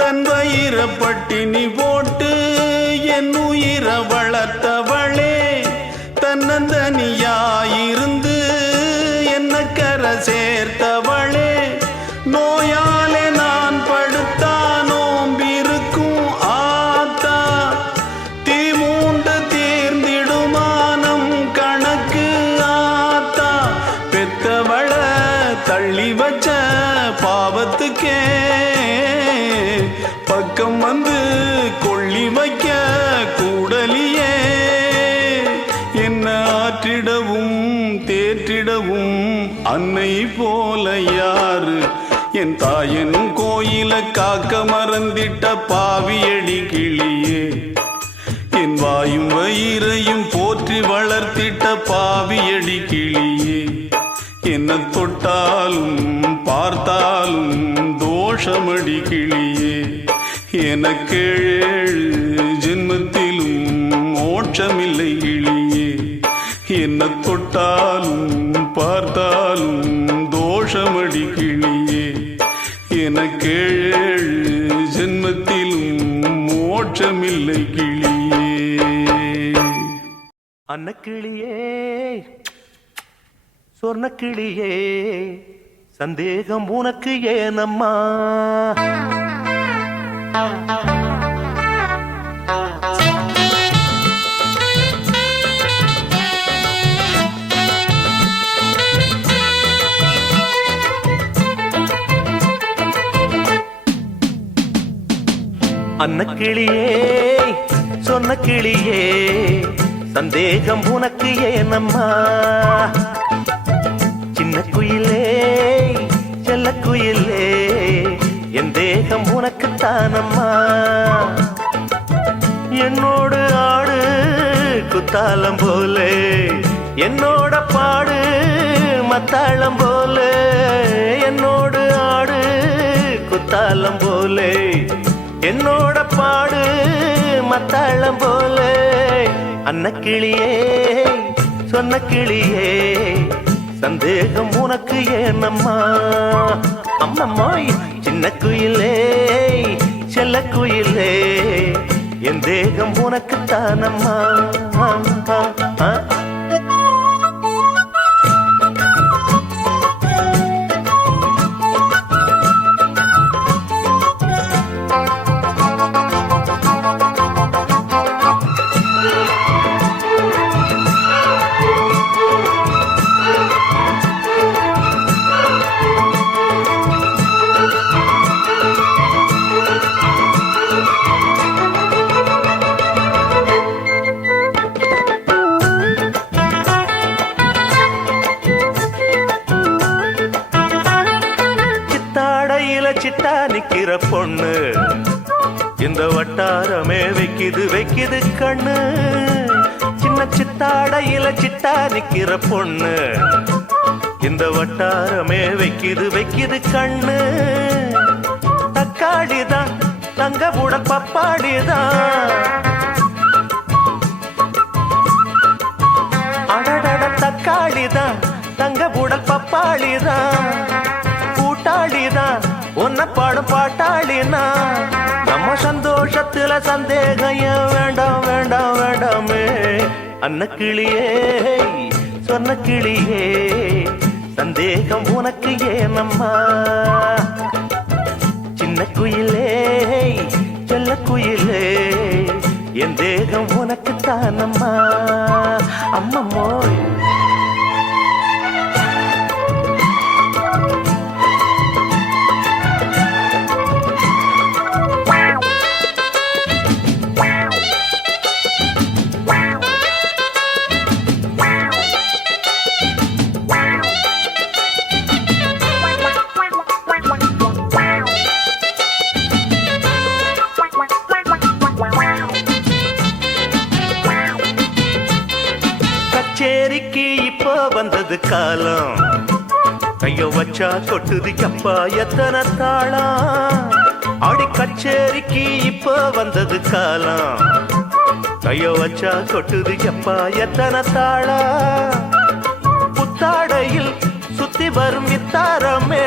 தன் வயிறை பட்டினி போட்டு என் உயிரை வளர்த்தவளே தன்னந்தனியாயிருந்து என்ன கரை சேர்த்தவளே நோயாலே நான் படுத்தா நோம்பிருக்கும் ஆத்தா தீ மூண்டு தீர்ந்திடுமானம் கணக்கு ஆத்தா பெத்தவள தள்ளி வச்ச பாவத்துக்கே பக்கம் வந்து கொள்ளி வைக்க கூடலியே என்ன ஆற்றிடவும் தேற்றிடவும் அன்னை போல யாரு என் தாயனும் கோயில காக்க மறந்திட்ட பாவியடி கிளியே என் வாயும் வயிறையும் போற்றி வளர்த்திட்ட பாவியடி கிளியே என்ன தொட்டாலும் பார்த்தாலும் தோஷமடி கிளியே எனக்கேழு ஜென்மத்திலும் மோட்சமில்லை கிளியே என்ன தொட்டாலும் பார்த்தாலும் தோஷமடி கிளியே எனக்கேழு ஜென்மத்திலும் மோட்சமில்லை கிளியே அன்னக்கிளியே சொர்ணக்கிளியே சந்தேகம் உனக்கு ஏனம்மா அன்னக்கிளியே சொன்ன கிளியே சந்தேகம் உனக்கு ஏனம்மா சின்ன குயிலே செல்ல குயிலே என் தேகம் உனக்கு தானம்மா என்னோடு ஆடு குத்தாலம் போலே என்னோட பாடு மத்தாளம் போலே என்னோடு ஆடு குத்தாலம் போலே என்னோட பாடு மத்தாளம் போலே அன்னக்கிளியே சொன்ன கிளியே சந்தேகம் உனக்கு ஏனம்மா அம்மம்மாய் சின்ன குயிலே செல்ல குயிலே என் தேகம் உனக்கு தானம்மா சிட்டா நிக்கிற பொண்ணு இந்த வட்டாரமே வைக்குது கண்ணு சின்ன சித்தாடையில சிட்டா நிக்கிற பொண்ணு இந்த வட்டாரமே வைக்குது கண்ணு தக்காளிதான் தங்க புட பப்பாடிதான் அடடட தக்காளிதான் தங்க புட பப்பாளிதான் கூட்டாளிதான் உன்ன பாடும் பாட்டாளினா நம்ம சந்தோஷத்துல சந்தேகம் வேண்டாம் வேண்டாம் வேண்டாமே அன்னக்கிளியே சொன்ன கிளியே சந்தேகம் உனக்கு ஏனம்மா சின்ன குயிலே செல்ல குயிலே என் தேகம் உனக்கு தானம்மா அம்மம்மோய் கச்சேரிக்கு இப்போ வந்தது காலம் கைய வச்சா கொட்டுது அப்பா எத்தனை தாளம் ஆடி கச்சேரிக்கு இப்போ வந்தது காலம் கைய வச்சா கொட்டுது அப்பா எத்தனை தாளம் புத்தாடையில் சுத்தி வரும் இத்தாரமே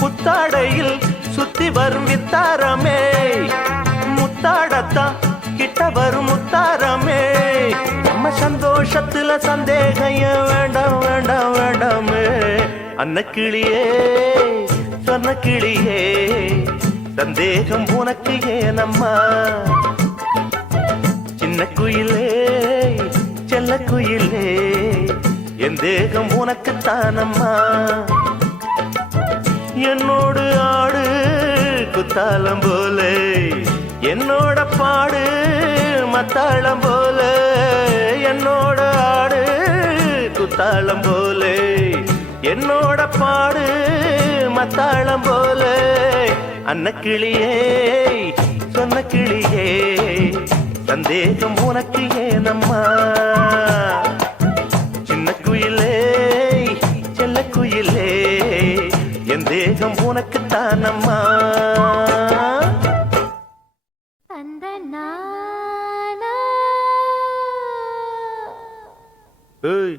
புத்தாடையில் சுத்தி வரும் இத்தாரமே முத்தாடத்தான் கிட்ட வரும் முத்தாரமே நம்ம சந்தோஷத்துல சந்தேகம் வேண்டாம் வேண்டாம் வேண்டாமே அன்னக்கிளியே சொன்ன கிளியே சந்தேகம் உனக்கு ஏனம்மா சின்ன குயிலே செல்ல குயிலே என் தேகம் உனக்கு தானம்மா என்னோடு ஆடு குத்தாலம் போலே என்னோட பாடு மத்தாளம் போல என்னோட ஆடு குத்தாளம் போலே என்னோட பாடு மத்தாளம் போல அன்னக்கிளியே சொன்ன கிளியே சந்தேகம் உனக்கு ஏனம்மா சின்ன குயிலே செல்ல குயிலே என் தேகம் உனக்கு தானம்மா ஏய்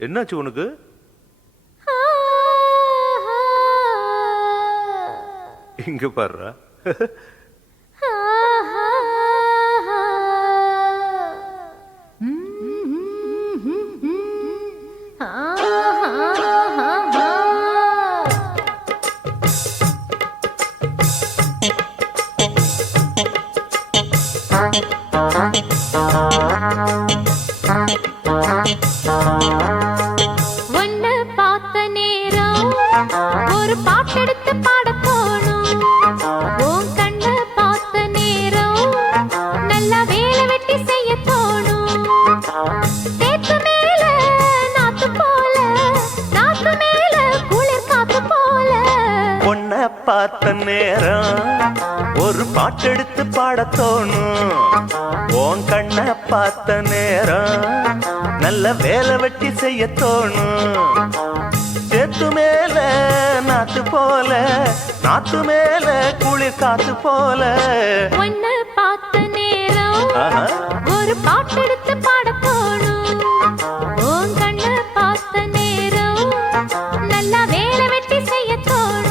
என்னாச்சு உனக்கு இங்க பாருடா ஒன்னு பார்த்த நேரம் ஒரு பாட்டு ஒரு பாட்டெடுத்து பாடத் தோணும் உன் கண்ணை பார்த்த நேரம் நல்ல வேலை வெட்டி செய்ய தோணும் சேத்து மேல நாத்து போல நாத்து மேல குளிர் காத்து போல ஒன்னு பார்த்த நேரம் ஆஹா. ஒரு பாட்டெடுத்து பாட தோணும் உன் கண்ணு பார்த்த நேரம் நல்லா வேலை வெட்டி செய்ய தோணும்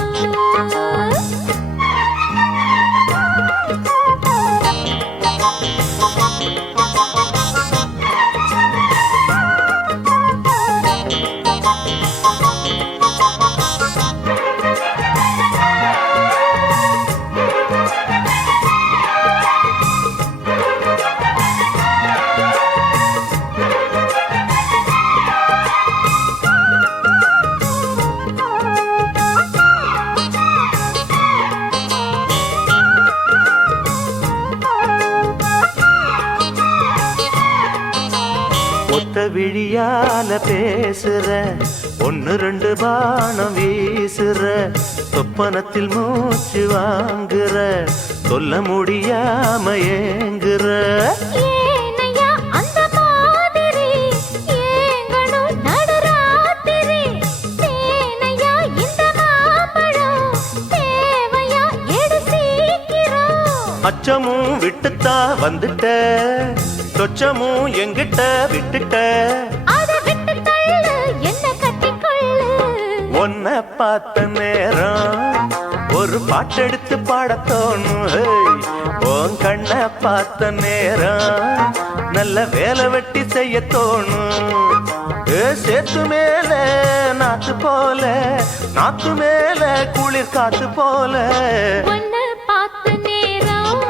ஒத்த விழியால பேசுற ஒன்னு ரெண்டு பானம் வீசுற சொப்பனத்தில் மூச்சு வாங்குற சொல்ல முடியாம ஏங்குற ஏனையா அந்த மாதிரி ஏங்கணும் நடுராத்திரி தேனையா இந்த மாம்பழம் தேவையா எடு சீக்கிரம் அச்சமும் விட்டுத்தா வந்துட்ட சொச்சமும் எங்கிட்ட விட்டுட்ட அதை விட்டு தள்ளு என்ன கட்டிக்கொள்ளு உன்னை பார்த்த நேரம் ஒரு பாட்டெடுத்து பாடத் தோணும் ஹேய். உன் கண்ணை பார்த்த நேரம் நல்ல வேலை வெட்டி செய்ய தோணும் சேத்து மேல நாத்து போல நாத்து மேல குளிர் காத்து போல ஒன்னு பார்த்த நேரம்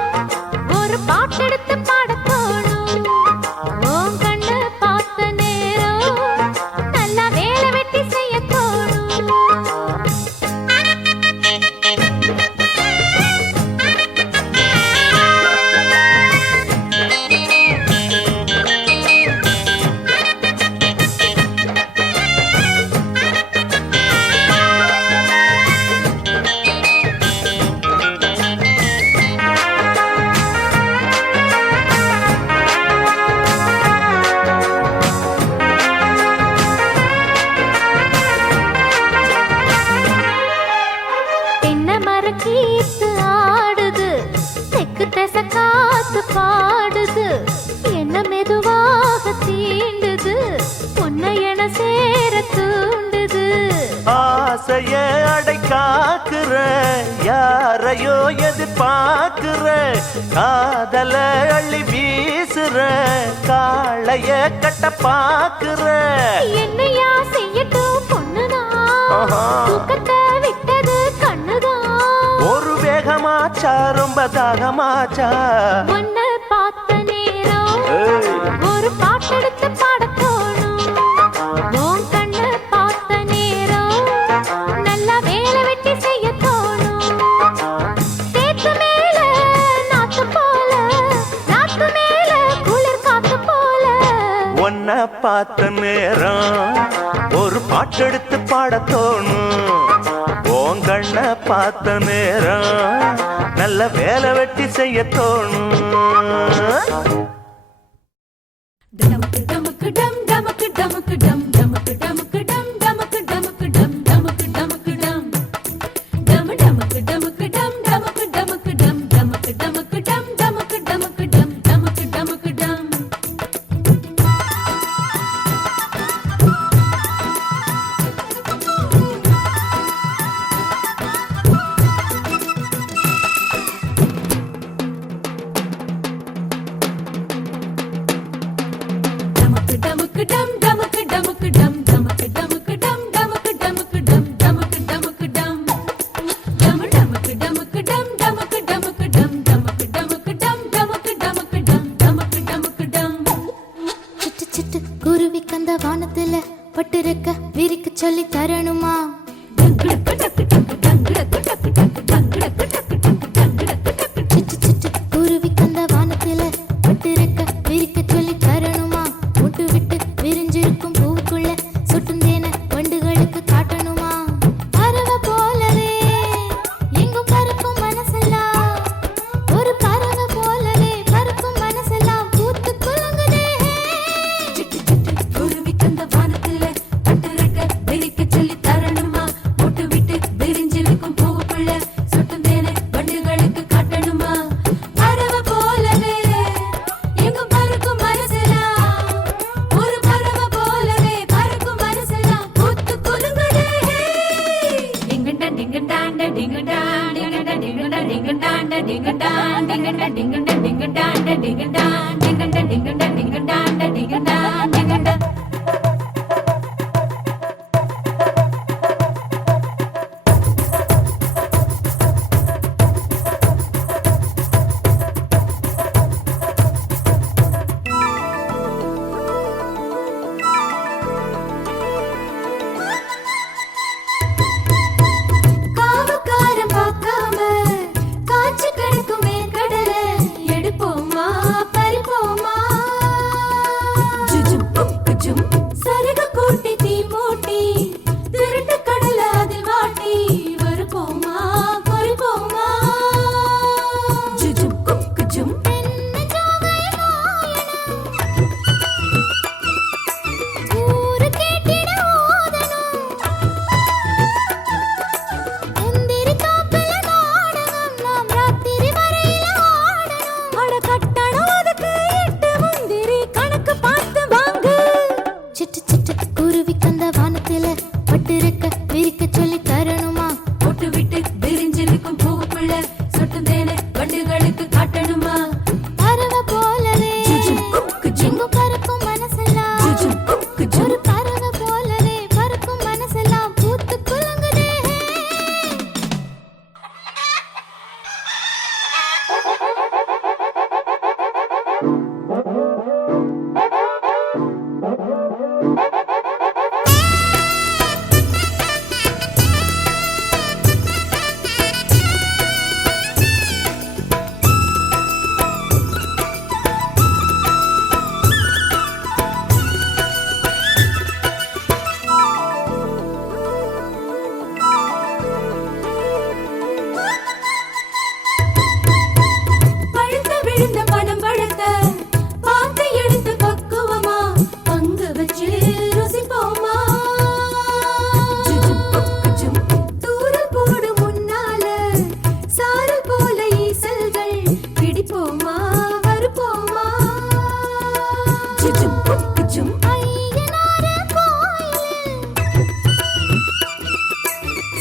ஒரு பாட்டெடுத்து பாட தோணும் உன் கண்ணு பார்த்த நேரம் நல்லா வேலை வெட்டி செய்ய தோணும் தென்னை மரக்கீத்து ஆடுது தெக்கு திசை காத்து பாடுது என்ன மெதுவாக தீண்டுது உன்னை என சேர தூண்டுது ஆசைய அடை காக்குற யாரையோ எதிர்பார்க்குற காதல அள்ளி வீசுற காளைய கட்ட பாக்குற என்னையா செய்யட்டும் பொண்ணுதான் ஆஹா. தூக்கத்தை விட்டது கண்ணுதான் ஒரு வேகமாச்சா ரொம்ப தாகமாச்சா ஒன்ன பார்த்த நேரம் ஏய். ஒரு பாட்டெடுத்து பாட தோணும் உன் கண்ணு பார்த்த நேரம் நல்லா வேலை வெட்டி செய்ய தோணும் சேத்து மேல நாத்து போல நாத்து மேல குளிர் காத்து போல உன்னை பார்த்த நேரம் ஒரு பாட்டெடுத்து பாடத் தோணும் உன் கண்ணை பார்த்த நேரம் நல்ல வேலை வெட்டி செய்ய தோணும் டமக்கு டமக்கு டம் டமக்கு டமக்கு டம் டமக்கு டமக்கு டம் டமக்கு டமக்கு டம் டமக்கு டமக்கு டம் டம் டமக்கு டமக்கு டம் டமக்கு டமக்கு டம் டமக்கு டமக்கு டம் டமக்கு டமக்கு டம் டமக்கு டமக்கு டம் டமக்கு டமக்கு டம் டமக்கு டமக்கு காவக்காரன் பார்க்காம காய்ச்சி கிடக்குமே கடலை எடுப்போமா பறிப்போமா ஜுஜும் புக்குஜும் சருக கூட்டி தீ மூட்டி திருட்டு கடலை அதில் வாட்டி வருப்போமா பொறிப்போமா ஜுஜும் புக்குஜும் ஊரு கேட்டிட ஓதணும் எந்திரி காப்பில நாடகம் நாம் ராத்திரி வரையில ஆடணும் அட கட்டணம் அதுக்கு 8 முந்திரி கணக்கு பார்த்து வாங்கு சிட்டு சிட்டு குருவி கந்த வானத்தில பட்டிருக்க விரிக்க சொல்லி தரணுமா போட்டு விட்டு விரிஞ்சிருக்கும் பூவுக்குள்ள சொட்டும் தேனை வண்டுகளுக்கு காட்டணுமா பறவை போலவே எங்கும் பறக்கும் மனசெல்லாம் ஒரு பறவை போலவே பறக்கும் மனசெல்லாம் பூத்து குலுங்குதே பழுத்த விழுந்த பனம் பழத்தை பார்த்து எடுத்து பக்குவமா பங்கு வச்சு ருசிப்போமா ஜுஜும் புக்குஜும் தூரல் போடு முன்னால சாரல் போல ஈசல்கள் பிடிப்போமா வருப்போமா ஜுஜும் புக்குஜும் ஐயனார கோயில்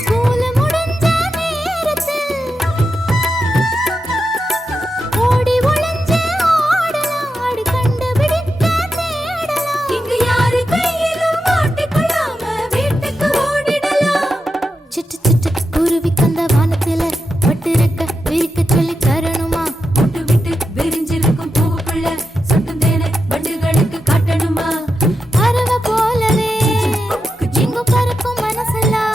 ஸ்கூல் முடிஞ்ச நேரத்தில் ஓடி ஒளிஞ்சு ஆடலாம் ஆடி கண்டுபிடிக்க தேடலாம் இங்கு யாரு கையிலும் மாட்டிக்கொள்ளாம வீட்டுக்கு ஓடிடலாம் சிட்டு சிட்டு குருவி கந்த வானத்தில பட்டிருக்க விரிக்க சொல்லி தரணுமா போட்டு விட்டு விரிஞ்சிருக்கும் பூவுக்குள்ள சொட்டும் தேனை வண்டுகளுக்கு காட்டணுமா பறவை போலவே எங்கும் பறக்கும் மனசெல்லாம்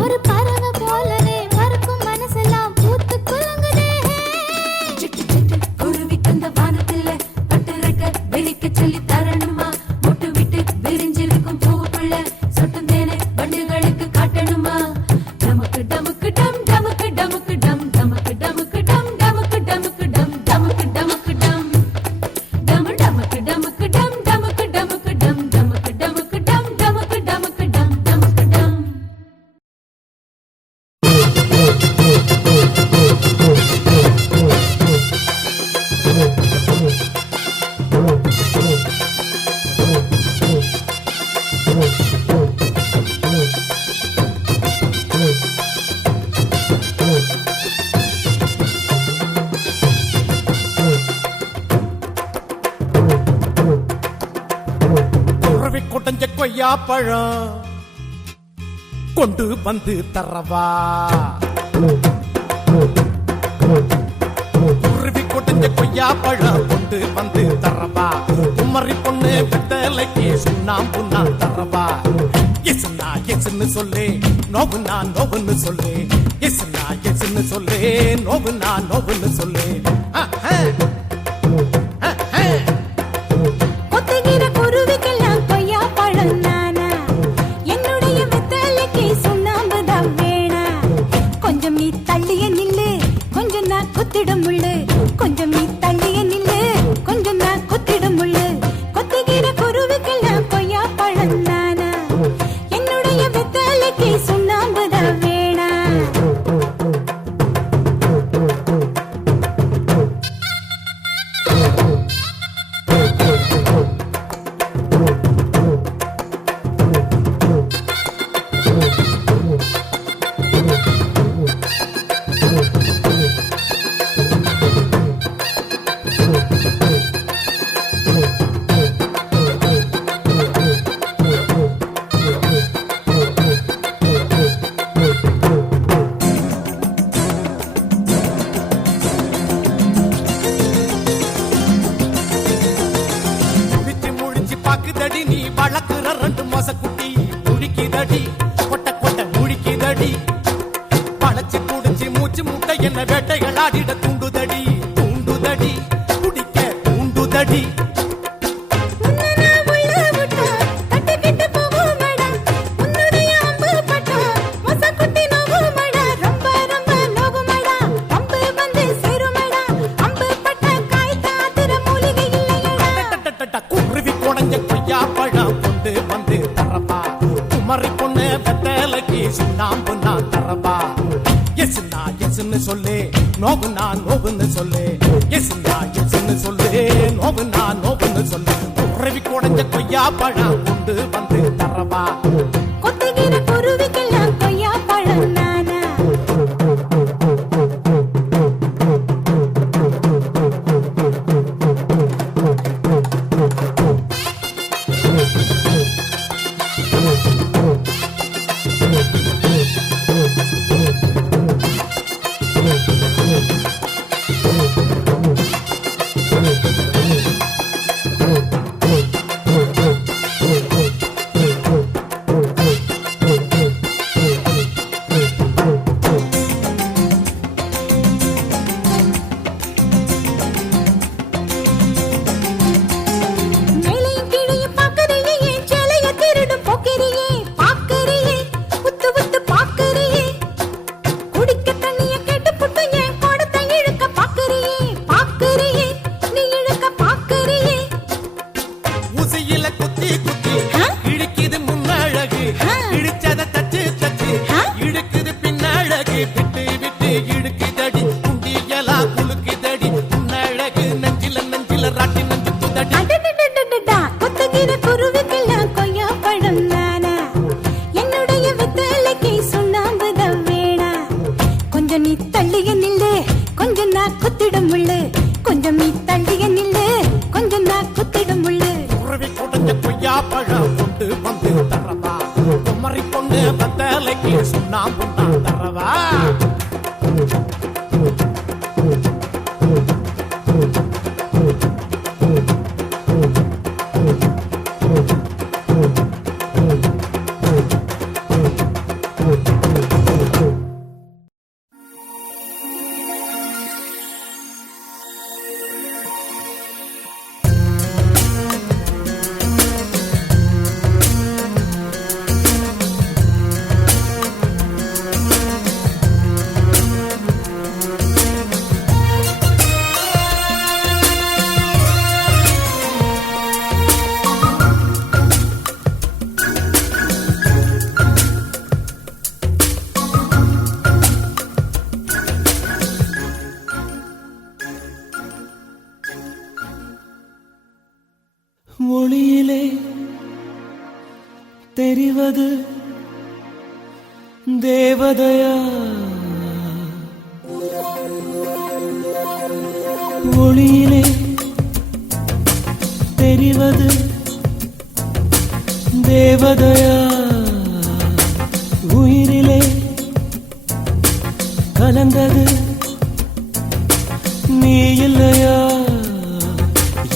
ஒரு பறவை போலவே பறக்கும் மனசெல்லாம் பூத்து குலுங்குதே சிட்டு சிட்டு குருவி கந்த வானத்தில பட்டிருக்க விரிக்க சொல்லி தரணுமா போட்டு விட்டு விரிஞ்சிருக்கும் பூவுக்குள்ள சொட்டும் தேனை வண்டுகளுக்கு காட்டணுமா டமுக்கு டமுக்கு டம் டமுக்கு டமுக்கு டம் டமுக்கு டமுக்கு டம் டமுக்கு டமுக்கு டம் டமுக்கு டமுக்கு டம் டமு டமுக்கு டமுக்கு டம் டமுக்கு டமுக்கு டம் டமுக்கு டமுக்கு டம் டமுக்கு டமுக்கு டம் டமுக்கு டம் குறவி கொட்டஞ்ச கொய்யா பழம் கொண்டு வந்து தரவா குருவி கொட்டஞ்ச கொய்யா பழம் கொண்டு வந்து தரவா குமரி பொண்ணு பித்தலைக்கு சுண்ணாம்பு நான் தரவா எஸ்னா எஸ்ன்னு சொல்லு நோவுனா நோவுன்னு சொல்லு எஸ்னா எஸ்ன்னு சொல்லு நோவுனா நோவுன்னு சொல்லு ஒத்துகிற குருவிக்கெல்லாம் கொய்யா பழம் நானா என்னுடைய வெத்தலைக்கு சுண்ணாம்பு தான் வேணா கொஞ்சம் நீ தள்ளிய நில்லு கொஞ்சம் நான் குத்திடும் முள்ளு கொஞ்சம் நீ தள்ளிய நில்லு கொஞ்சம் நான் குத்திடும் முள்ளு கொத்துகிற குருவிக்கெல்லாம் கொய்யா பழம் நானா என்னுடைய வெத்தலைக்கு சுண்ணாம்பு தான் வேணா பெட்டைகளாடிட தூண்டுதடி தூண்டுதடி குடிக்க தூண்டுதடி குருவி குடஞ்ச கொய்யா பழம் கொண்டு வந்து தரப்பா குமரி பொண்ணு வெத்தலைக்கு சுண்ணாம்பு நான் தரப்பா எஸ்னா எஸ்ன்னு சொல்லு நோவுனா நோவுன்னு சொல்லு எஸ்னா எஸ்ன்னு சொல்லு நோவுனா நோவுன்னு சொல்லு குருவி குடஞ்ச கொய்யா பழம் கொண்டு வந்து தரப்பா கொத்துகிற குருவிக்கெல்லாம் கொய்யா பழம் நானா சுண்ணாம்பு நான் தரவா ஒளியிலே தெரிவது தேவதையா ஒளியிலே தெரிவது தேவதையா உயிரிலே கலந்தது நீ இல்லையா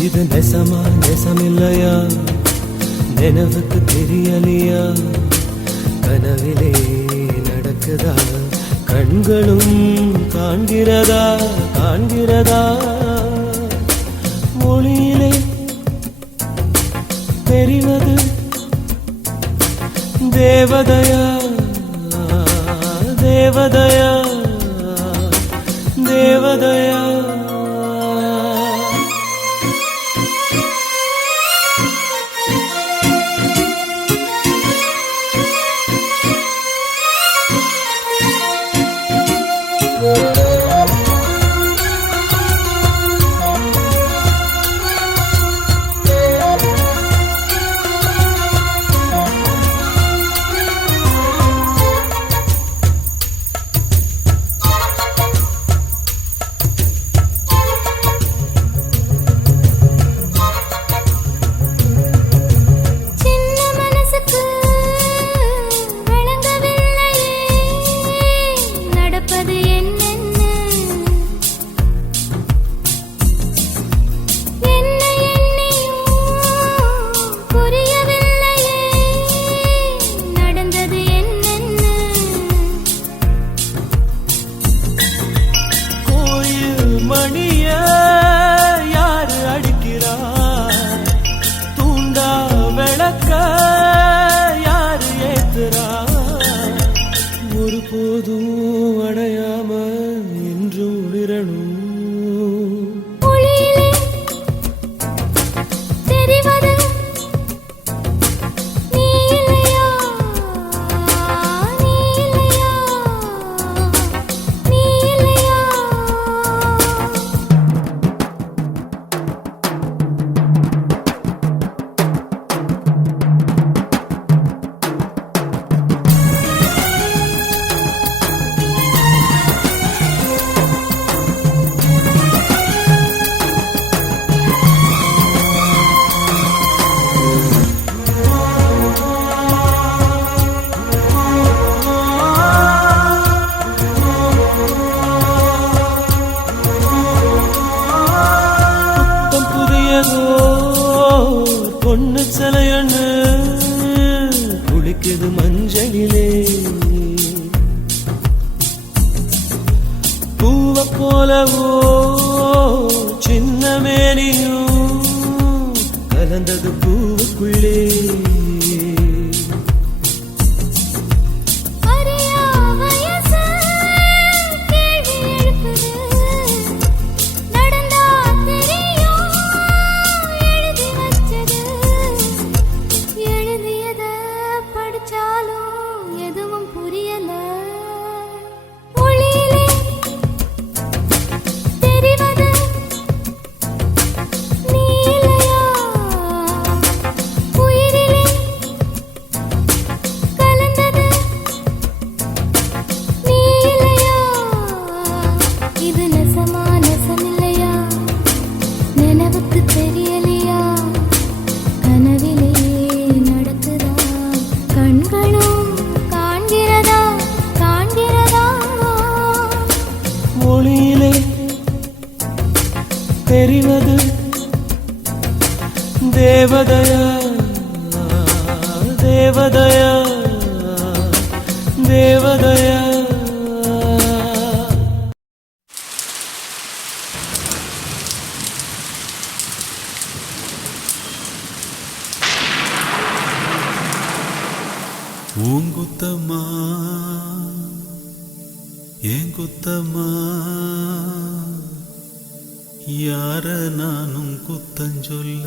இது நெசமா நெசமில்லையா நினைவுக்கு தெரியலையா கனவிலே நடக்குதா கண்களும் காண்கிறதா காண்கிறதா ஒளியிலே தெரிவது தேவதையா தேவதையா தேவதையா என்றும் ஒளிரணும். ஒளியிலே தெரிவது நீ இல்லையா, நீ இல்லையா, நீ இல்லையா. புத்தம் புதியதோ பொண்ணு சிலையண்ணு குளிக்குது மஞ்சளிலே. பூவ போலவோ சின்ன மேனியும் கலந்தது பூவுக்குள்ளே. அறியா வயசு கேள்வி எழுப்புது, நடந்தா தெரியும் எழுதி வச்சது. எழுதியத படிச்சாலும் எதுவும் புரியல. ஒளியிலே தெரிவது நீ இல்லையா, உயிரிலே கலந்தது நீ இல்லையா. இது நெசமா நெசமில்லையா, நினைவுக்கு தெரியலையா, கனவிலே நடக்குதா, கண்களும் காண்கிறதா, காண்கிறதா. ஒளியிலே தெரிவது தேவதயா, தேவதயா, தேவதயா. பூங்குத்தம்மா ஏன் குத்தம்மா, யார நானும் குத்தஞ்சொல்ல.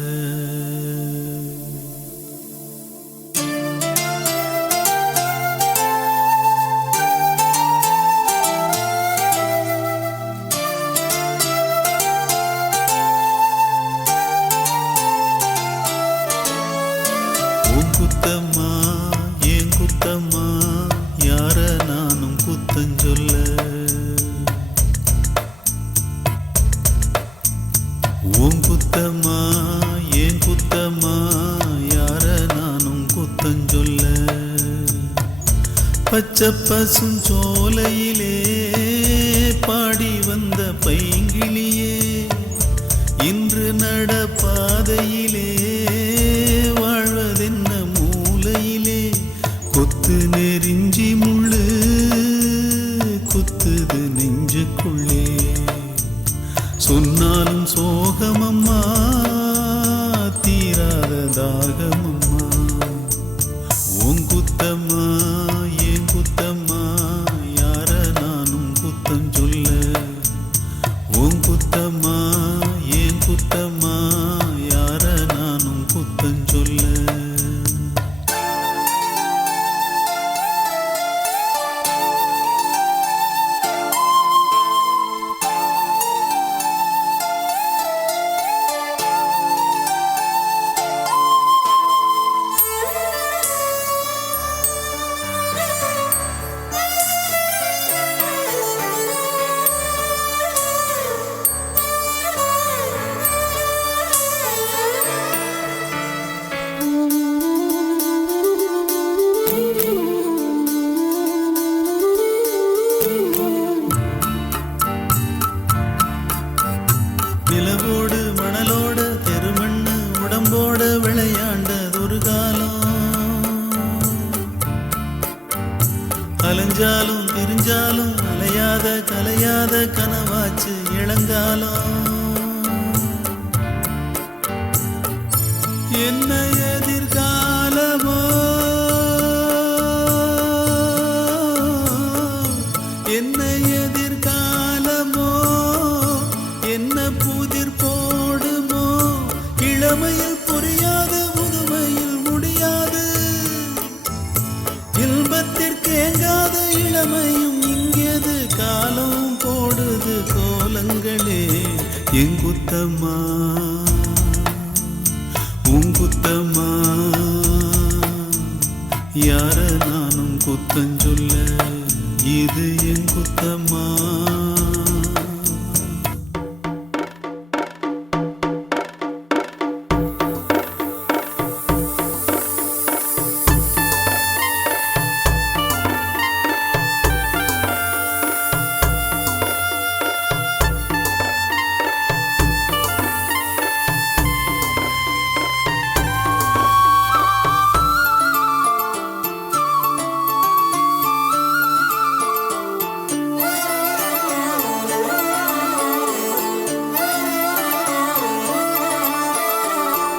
பூங்குத்தம்மா ஏன் குத்தம்மா, யார நானும் குத்தஞ்சொல்ல. உன் குத்தம்மா ஏன் குத்தம்மா, யார நானும் குத்தஞ்சொல்ல. பச்சை பசும் சோலையிலே பாடி வந்த பைங்கிளியே, இன்று நடப்பாதையிலே வாழ்வதென்ன மூலையிலே. கொத்து நெறிஞ்சி முள்ளு குத்துது நெஞ்சுக்குள்ளே, சொன்னாலும் சோகமம்மா தீராத தாகமம்மா. உன் குத்தம்மா ஏன் குத்தம்மா, யார நானும் குத்தம் சொல்ல. உன் குத்தம்மா ஏன் குத்தம்மா, யார நானும் குத்தம் சொல்ல. நிலவோடு மணலோடு தெருமண்ணு உடம்போட விளையாண்டதொரு காலம். அலைஞ்சாலும் திரிஞ்சாலும் அலையாத கலையாத கனவாச்சு இளங்காலம். என்ன எதிர்காலமோ என்ன எதிர்காலமோ, கோலங்களே என் குத்தம்மா உன் குத்தம்மா யார நானும் குத்தஞ்சொல்ல இது என் குத்தம்மா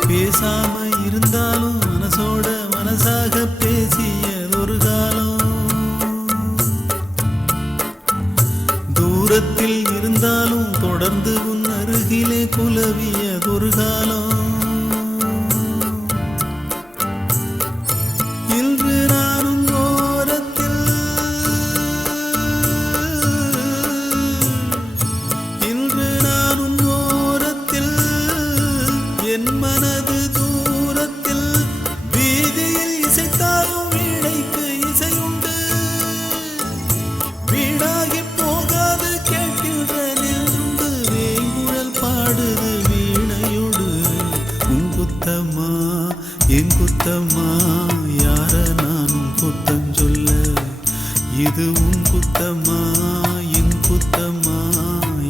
பேசாம இருந்தாலும் மனசோட மனசாக பேசியதொரு காலம் தூரத்தில் இருந்தாலும் தொடர்ந்து உன் அருகிலே குலவியதொரு காலம் இன்று நானும் ஓரத்தில் இன்று நானும் ஓரத்தில் என் மனது தூரத்தில் வீதியில் இசைத்தாலும் வீணைக்கு இசையுண்டு வீணாகி போகாது கேட்கின்ற நின்று வேங்குழல் பாடுது வீணையோடு உன் குத்தம்மா என் குத்தம்மா யார நானும் குத்தம் சொல்ல இது உன் குத்தம்மா என் குத்தம்மா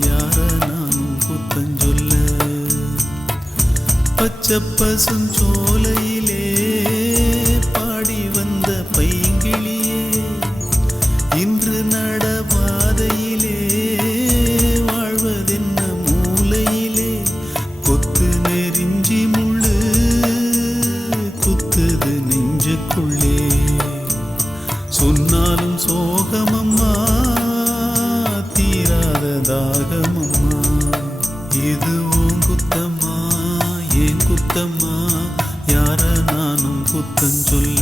யார நானும் குத்தம் சொல்ல பச்சை பசுஞ்சோலையிலே பாடி வந்த பைங்கிளியே இன்று நடபாதையிலே வாழ்வதென்ன மூலையிலே கொத்து நெறிஞ்சி முள்ளு குத்துது நெஞ்சுக்குள்ளே சொன்னாலும் சோகமம்மா தீராத தாகமம்மா இது உன் குத்தம்மா ஏன் குத்தம்மா யார நானும் குத்தம் சொல்ல